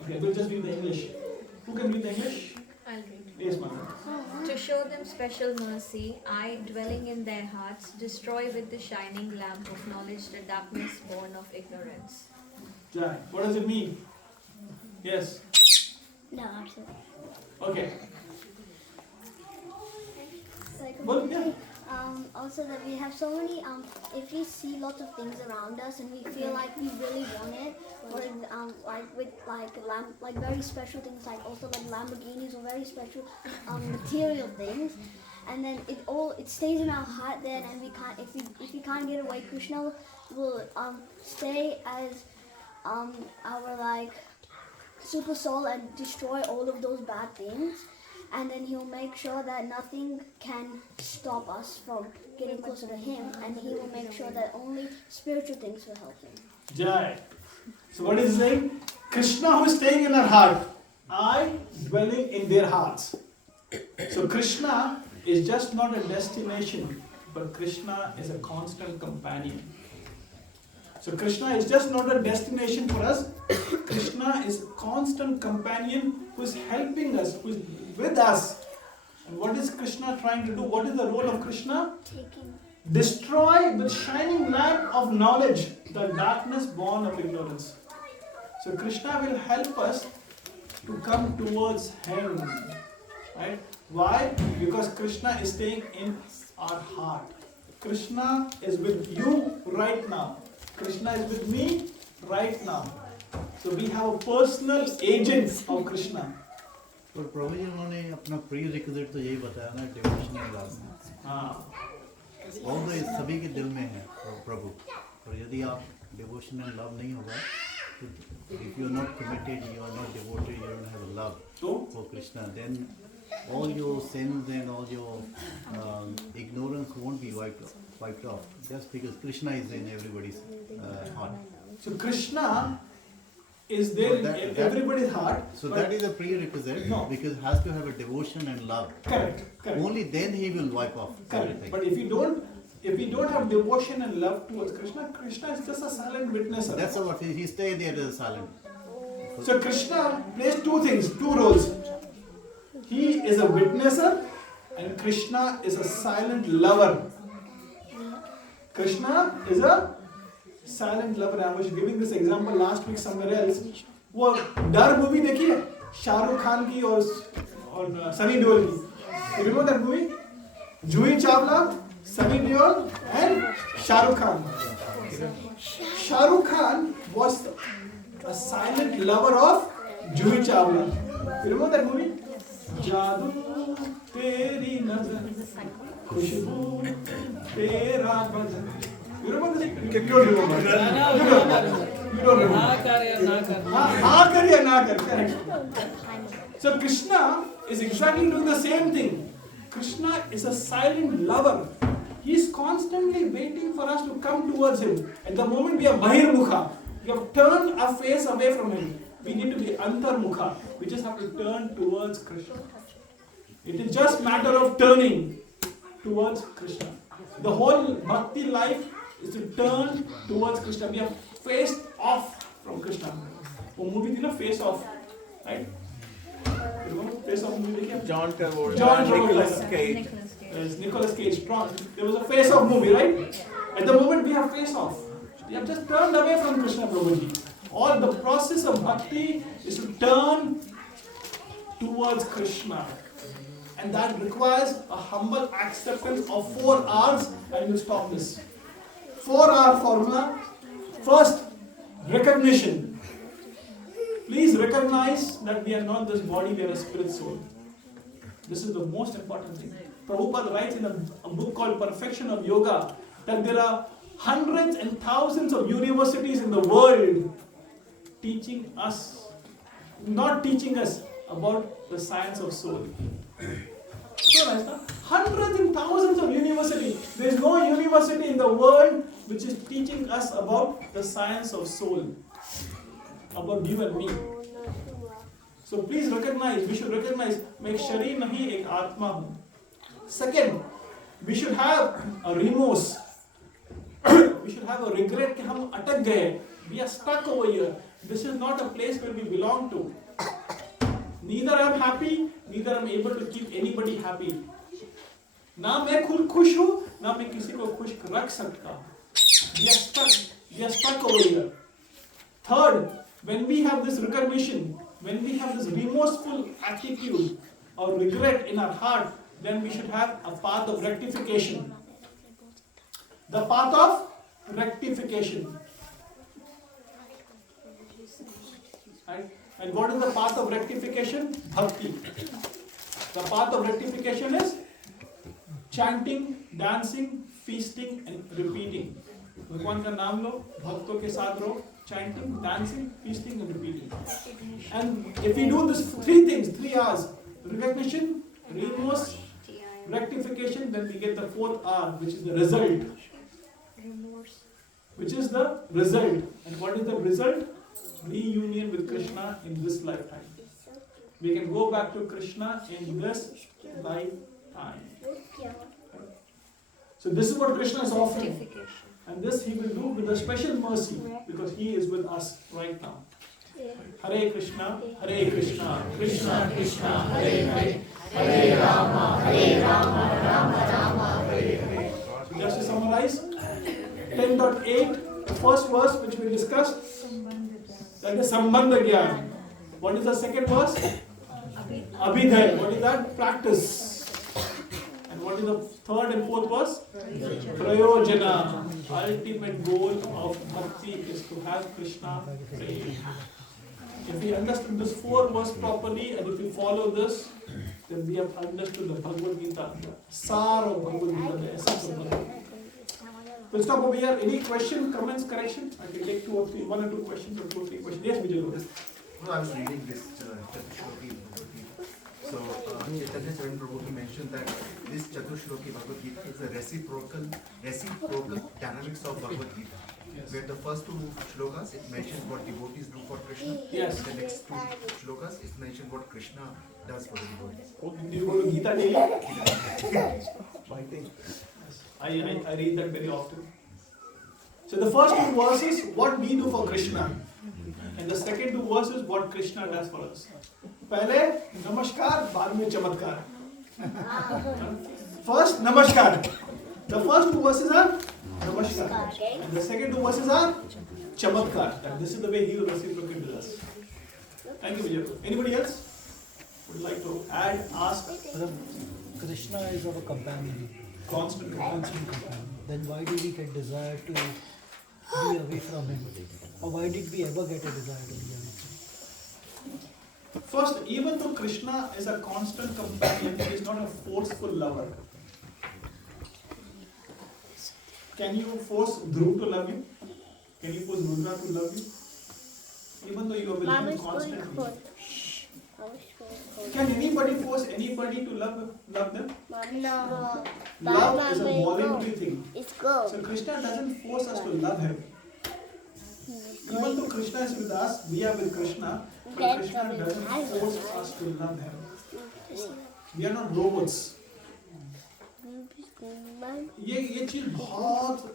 Okay, we'll just read the English. Who can read the English? I'll read. Yes, ma'am. To show them special mercy, I, dwelling in their hearts, destroy with the shining lamp of knowledge the darkness born of ignorance. Jai, what does it mean? Yes. No, absolutely. Okay. Well, yeah. Also that we have so many, if we see lots of things around us and we feel like we really want it, or like very special things, like also like Lamborghinis or very special material things, and then it stays in our heart then, and we can't, if we can't get away, Krishna will stay as our like super soul and destroy all of those bad things. and then he'll make sure that nothing can stop us from getting closer to him, and he will make sure that only spiritual things will help him. Jai. So what is he saying? Krishna who is staying in our heart, I dwelling in their hearts. So Krishna is just not a destination, but Krishna is a constant companion. So Krishna is just not a destination for us. Krishna is a constant companion who is helping us, who is with us. And what is Krishna trying to do? What is the role of Krishna? Destroy with shining lamp of knowledge the darkness born of ignorance. So Krishna will help us to come towards Him. Right? Why? Because Krishna is staying in our heart. Krishna is with you right now. Krishna is with me right now. So we have a personal agent of Krishna. और प्रभु जी उन्होंने अपना pre-requisite तो यही बताया ना, devotional love. और तो ये सभी के दिल में है प्रभु. और यदि आप डिवोशनल लव नहीं होगा, तो if you are not committed, you are not devoted, you don't have a love for Krishna, then all your sins and all your ignorance won't be wiped off. Just because Krishna is in everybody's heart. So Krishna is there in everybody's heart. So that is a prerequisite, because it has to have a devotion and love. Correct. Only then he will wipe off everything. But if we don't have devotion and love towards Krishna, Krishna is just a silent witnesser. That's what he stayed there as a silent. So Krishna plays two roles. He is a witnesser and Krishna is a silent lover. Krishna is a silent lover. I was giving this example last week somewhere else. वो डर movie देखी है शाहरुख खान की और सनी देओल की. You remember that movie? Juhi Chawla, Sunny Deol and Shahrukh Khan. Shahrukh Khan was a silent lover of Juhi Chawla. You remember that movie? Jadoo teri nazar, khushboo tera badan. You remember this? You don't remember. You don't remember. हाँ कर या ना कर. Correct. So Krishna is exactly doing the same thing. Krishna is a silent lover. He is constantly waiting for us to come towards Him. At the moment we are Bahirmukha, we have turned our face away from Him. We need to be Antarmukha. We just have to turn towards Krishna. It is just matter of turning towards Krishna. The whole Bhakti life is to turn towards Krishna. We have faced off from Krishna. वो movie थी ना, Face Off, right? Face Off movie देखिए? John Travolta, Nicolas Cage. Yes, Nicolas Cage, strong. There was a Face Off movie, right? At the moment we have Face Off. We have just turned away from Krishna, Prabhuji. All the process of bhakti is to turn towards Krishna. And that requires a humble acceptance of 4 R's, and you stop this. 4R formula. First, recognition. Please recognize that we are not this body, we are a spirit soul. This is the most important thing. Prabhupada writes in a book called Perfection of Yoga that there are hundreds and thousands of universities in the world teaching us, not teaching us about the science of soul. So nice, huh? Hundreds and thousands of universities. There is no university in the world which is teaching us about the science of soul, about you and me. So please recognize, we should recognize, मैं एक शरीर नहीं एक आत्मा हूँ. Second, we should have a remorse. We should have a regret कि हम अटक गए. We are stuck over here. This is not a place where we belong to. Neither I am happy, neither I am able to keep anybody happy. ना मैं खुद खुश हूँ, ना मैं किसी को खुश रख सकता. We are stuck over here. Third, when we have this recognition, when we have this remorseful attitude or regret in our heart, then we should have a path of rectification. The path of rectification. Right? And what is the path of rectification? Bhakti. The path of rectification is chanting, dancing, feasting and repeating. भगवान का नाम लो, भक्तों के साथ रहो, chanting, dancing, feasting and repeating. And if we do this 3 things, 3 R's, recognition, remorse, rectification, then we get the fourth R, which is the result. Which is the result. And what is the result? Reunion with Krishna in this lifetime. We can go back to Krishna in this lifetime. So this is what Krishna is offering. And this he will do with a special mercy because he is with us right now. Hare Krishna, Krishna Krishna, Hare Hare, Hare Rama, Rama Rama, Hare Hare. So just to summarize, 10.8, the first verse which we discussed, that is Sambandha Gyan. What is the second verse? Abhidhay. What is that? Practice. And what is the third and fourth verse? Prayojana. Ultimate goal of Bhakti is to have Krishna praying. If we understand this 4 verse properly and if we follow this, then we have understood the Bhagavad Gita, the Sar of Bhagavad Gita, the essence of Bhagavad Gita. We'll stop over here. Any question, comments, correction? I can take 2 or 3, 1 or 2 questions or 2 or 3 questions. Yes, Vijay. No, I was reading this Chatur Bhagavad Gita. So, Chaitanya Charan Prabhu he mentioned that this Chatur Bhagavad Gita is a reciprocal dynamics of Bhagavad Gita. Yes. Where the first 2 shlokas it mentions what devotees do for Krishna. Yes. The next 2 shlokas it mentions what Krishna does for the devotees. Do you go to Gita daily? I think. I read that very often. So the first 2 verses, what we do for Krishna. And the second 2 verses, what Krishna does for us. Pehle, namaskar, baad mein chamatkar. First, namaskar. The first 2 verses are namaskar. And the second 2 verses are chamatkar. And this is the way he will reciprocate with us. Thank you, Vijay. Anybody else would like to add, ask? Krishna is our companion. Constant companion. Then why do we get desire to be away from him? Or why did we ever get a desire to be away from him? First, even though Krishna is a constant companion, he is not a forceful lover. Can you force Dhruv to love you? Can you force Rudra to love you? Even though you are with him constantly. Can anybody force anybody to love them? No. Love is a voluntary thing. It's good. So Krishna doesn't force us to love him. Even though Krishna is with us, we are with Krishna, but Krishna doesn't force us to love him. We are not robots. ये चीज बहुत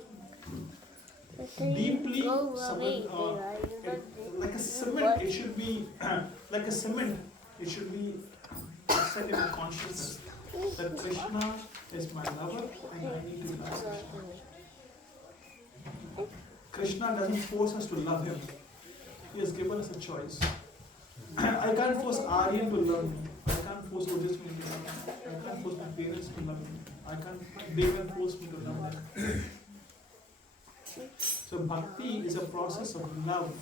deeply like a cement. It should be like a cement. It should be set in our consciousness that Krishna is my lover and I need to love Krishna. Krishna doesn't force us to love him. He has given us a choice. I can't force Aryan to love me. I can't force Ojaswini to love me. I can't force my parents to love me. They can force me to love them. So bhakti is a process of love.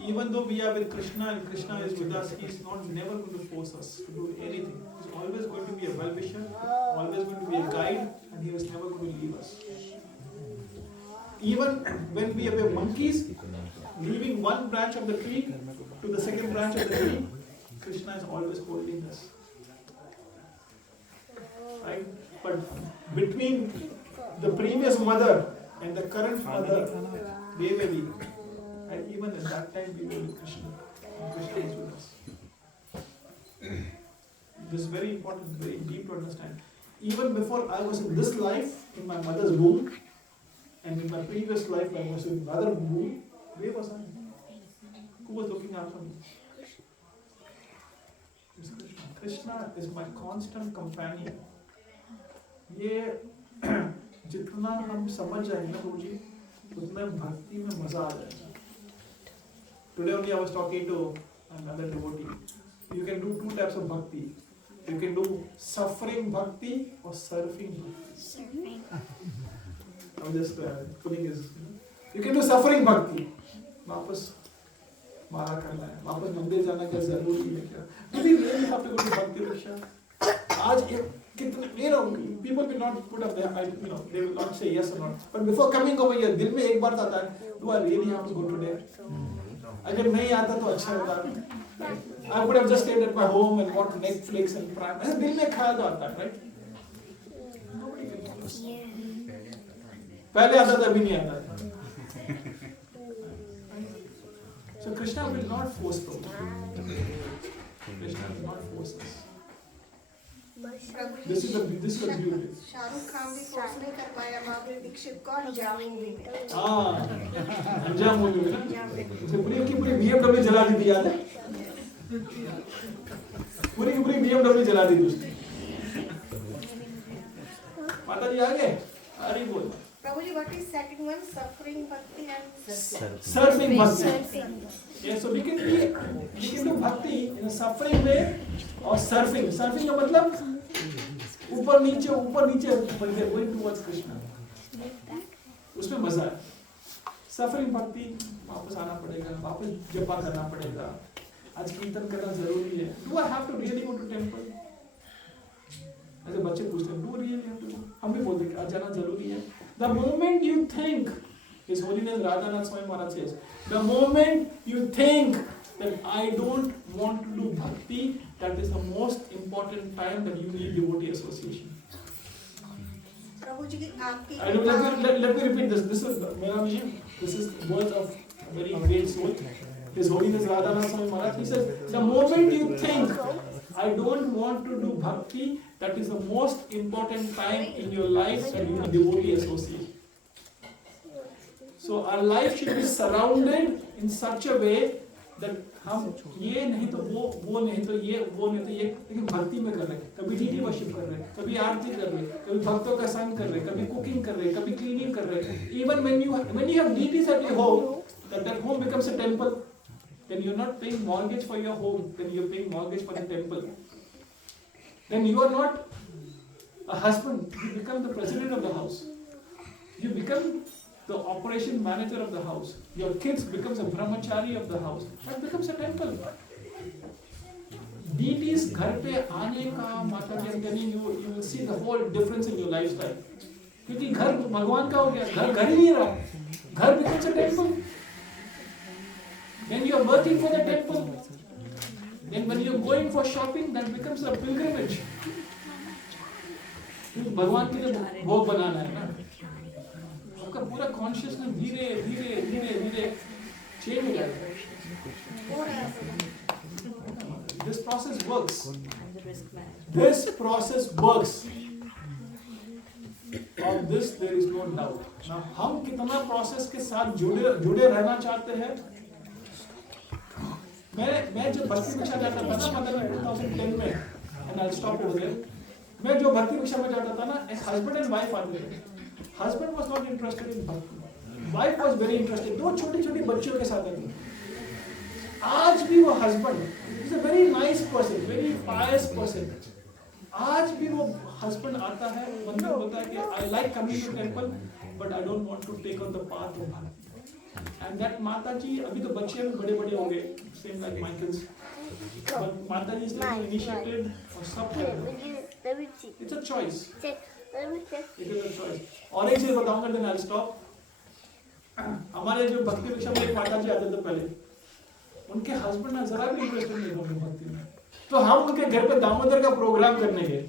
Even though we are with Krishna and Krishna is with us, he is never going to force us to do anything. He is always going to be a well-wisher, always going to be a guide, and he is never going to leave us. Even when we are monkeys, leaving one branch of the tree to the second branch of the tree, Krishna is always holding us. Right? But between the previous mother and the current mother, Devadi, and even at that time we were with Krishna. And Krishna was with us. This is very important, very deep to understand. Even before I was in this life, in my mother's womb, and in my previous life I was in another womb, where was I? Who was looking after me? It's Krishna. Krishna is my constant companion. ये जितना हम समझ जाएंगे ना प्रभु जी, उतना भक्ति में मजा आ जाएगा. Today only I was talking to another devotee. You can do 2 types of bhakti. You can do suffering bhakti or surfing bhakti. I'm just putting his. You can do suffering bhakti. वापस मारा करना है, वापस मंदिर जाना क्या जरूरी है क्या? Do we really have to go to bhakti vriksha? आज कितने people will not put up their, they will not say yes or not. But before coming over here, दिल में एक बार आता है, do I really have to go today? अगर नहीं आता तो अच्छा होता. I would have just stayed at my home and watched Netflix and Prime. ऐसे दिल में ख्याल तो आता है, right? Nobody can do this. पहले आता था, अभी नहीं आता था. So Krishna will not force Prabhu. Krishna will not force us. This is the beauty. Shahrukh Khan भी फोर्स नहीं कर पाया माधुरी दीक्षित को अंजाम मूवी में. हाँ, अंजाम मूवी में ना. उसने पूरी की पूरी BMW जला दी थी, याद है? पूरी की पूरी BMW जला दी थी उसने. माता जी आगे, अरे बोल. प्रभु जी, what is second one? Suffering bhakti and Serving bhakti. Yeah, so we can do bhakti in a suffering way or surfing. Surfing का मतलब ऊपर नीचे going towards Krishna. उसमें मजा है. Suffering bhakti वापस आना पड़ेगा, वापस जपा करना पड़ेगा. आज कीर्तन करना जरूरी है. Do I have to really go to temple? ऐसे बच्चे पूछते हैं, do really have to go? हम भी बोलते हैं आज जाना जरूरी है. The moment you think, His Holiness Radhanath Swami Maharaj says, the moment you think that I don't want to do bhakti, that is the most important time that you need devotee association. प्रभु जी आपकी let me repeat this. This is words of a very great soul. His Holiness Radhanath Swami Maharaj, he says, the moment you think I don't want to do bhakti, that is the most important time in your life that you need devotee association. So our life should be surrounded in such a way that हम ये नहीं तो वो नहीं तो ये वो नहीं तो ये, लेकिन भक्ति में कर रहे हैं. कभी डीटी वर्शिप कर रहे हैं, कभी आरती कर रहे हैं, कभी भक्तों का संग कर रहे हैं, कभी कुकिंग कर रहे हैं, कभी क्लीनिंग कर रहे हैं. Even when you have deities at your home, that home becomes a temple. Then you're not paying mortgage for your home, then you're paying mortgage for the temple. Then you are not a husband, you become the president of the house. You become the operation manager of the house. Your kids becomes a brahmachari of the house. That becomes a temple. Deities घर पे आने का माता जी, I'm telling you, you will see the whole difference in your lifestyle. क्योंकि घर भगवान का हो गया, घर ही नहीं रहा. घर becomes a temple. Then you are working for the temple. Then when you are going for shopping, that becomes a pilgrimage. भगवान के लिए भोग बनाना है ना. आपका पूरा कॉन्शियसनेस धीरे धीरे धीरे धीरे चेंज हो जाएगा. This process works. This process works. Of this there is no doubt. Now हम कितना प्रोसेस के साथ जुड़े रहना चाहते हैं. मैं जब भक्ति भिक्षा जाता था ना 2010 में, and I'll stop over there. मैं जो भक्ति भिक्षा में जाता था ना, husband and wife आते थे. Husband was not interested in bhakti. Wife was very interested. दो छोटी-छोटी बच्चियों के साथ आती. आज भी वो husband is a very nice person, very pious person. आज भी वो husband आता है, मंदिर बोलता है कि I like coming to temple, but I don't want to take on the path of bhakti. And that Mataji, अभी तो बच्चे भी बड़े-बड़े हो गए, same like Michael's. But Mataji is like initiated or something. It's a choice. It is a choice. और एक चीज बताऊंगा, then I'll stop. हमारे जो भक्ति भिक्षा में एक माताजी आते थे पहले, उनके हस्बैंड ना जरा भी इंटरेस्टेड नहीं थे भक्ति में. तो हम उनके घर पे दामोदर का प्रोग्राम करने गए.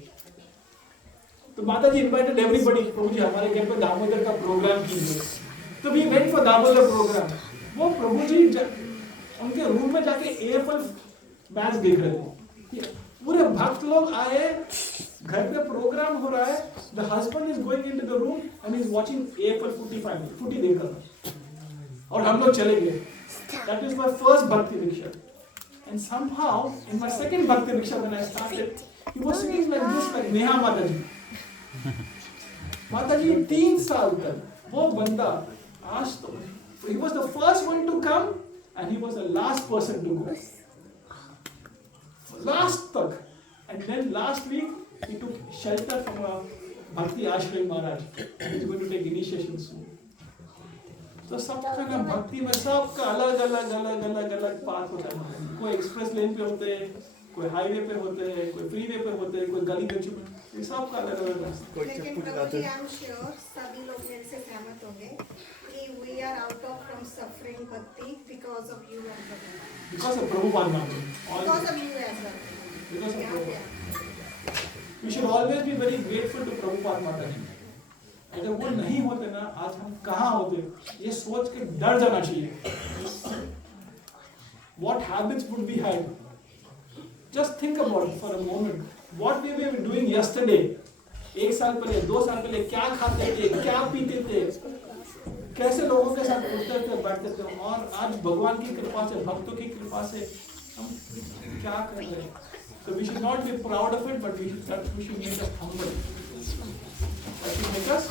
तो माताजी इनवाइटेड एवरीबॉडी, प्रभु जी हमारे घर पे दामोदर का प्रोग्राम कीजिए. तो we went for Damodar programme. वो प्रभु जी उनके रूम में जाके AFL मैच देख रहे थे. पूरे भक्त लोग आए, घर पे प्रोग्राम हो रहा है. The husband is going into the room and he is watching AFL footy देख रहा था. और हम लोग चले गए. That is my first Bhakti Vriksha. And somehow in my second Bhakti Vriksha when I started, he was sitting like this, like Neha Mataji. Mataji 3 साल तक वो बंदा आज तो, he was the first one to come and he was the last person to go. Last tak. And then last week he took shelter from a Bhakti Ashram Maharaj. He is going to take initiation soon. तो सबका ना भक्ति में सबका अलग अलग अलग अलग अलग पाथ होता है. कोई एक्सप्रेस लेन पे होते हैं, कोई हाईवे पे होते हैं, कोई फ्रीवे पे होते हैं, कोई गली गच्ची में. ये सबका अलग अलग रास्ता. लेकिन प्रभु जी, I'm sure सभी लोग मेरे से सहमत होंगे कि we we are out of from suffering, Bhakti, because of you and Prabhupada. Because of Prabhupada. Because of you as well. Because of Yeah, Prabhupada. yeah. We should always be very grateful to Prabhupada Mataji. अगर वो नहीं होते ना आज हम कहाँ होते ये सोच के डर जाना चाहिए. What habits would we have? Just think about it for a moment. What we were doing yesterday. एक साल पहले 2 साल पहले क्या खाते थे क्या पीते थे कैसे लोगों के साथ उठते थे बैठते थे और आज भगवान की कृपा से भक्तों की कृपा से हम क्या कर रहे हैं. So we should not be proud of it, but we should make us humble. That should make us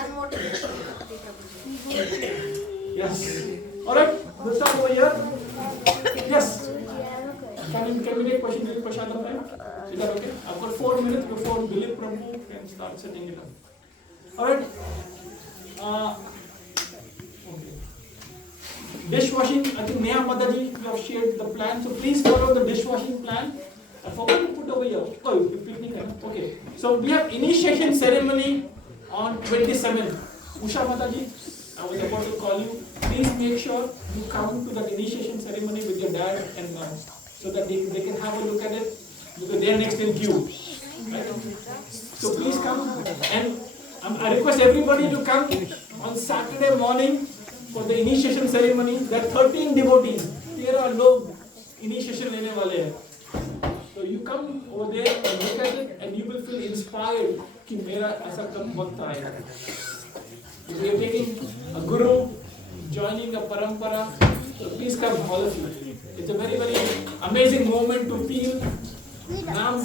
And motivation. yes. All right, we'll start over here. Yes. Can we take question to Prashad? Is that okay? I've got 4 minutes before Dilip Prabhu can start setting it up. All right. Okay. Dishwashing. I think Neha Madaji, you have shared the plan, so please follow the dishwashing plan. I forgot to put over here. Oh, you picnic. Okay. So we have initiation ceremony on 27th. Usha Mataji, I was about to call you. Please make sure you come to that initiation ceremony with your dad and mom, so that they can have a look at it, because they are next in queue. Right? So please come, and I request everybody to come on Saturday morning for the initiation ceremony. There are 13 devotees. 13 log initiation lene wale hai. So you come over there and look at it, and you will feel inspired कि मेरा ऐसा कब वक्त आएगा. We are taking a guru, joining a parampara. So please come, all of you. It's a very, very amazing moment to feel. Naam,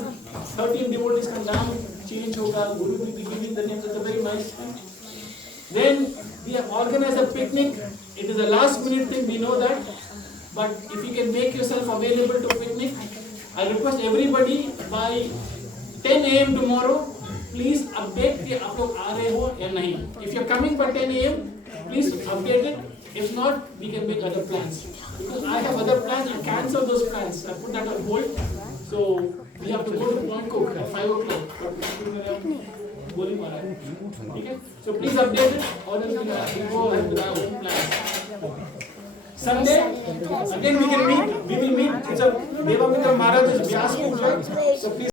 13 devotees ka naam change hoga. Guru will be giving the names. It's a very nice thing. Then we have organized a picnic. It is a last minute thing, we know that. But if you can make yourself available to picnic, I request everybody by 10 a.m. tomorrow, please update कि आप लोग आ रहे हो या नहीं. If you're coming by 10 a.m., please update it. If not, we can make other plans. Because I have other plans, I cancel those plans. I put that on hold. So we have to go to Point Cook at 5 o'clock. गोली मारा है. ठीक है? So please update it, or else we'll go ahead with our own plans. Sunday, again we will meet. It's a Devamitra Maharaj's Vyas Puja. So please.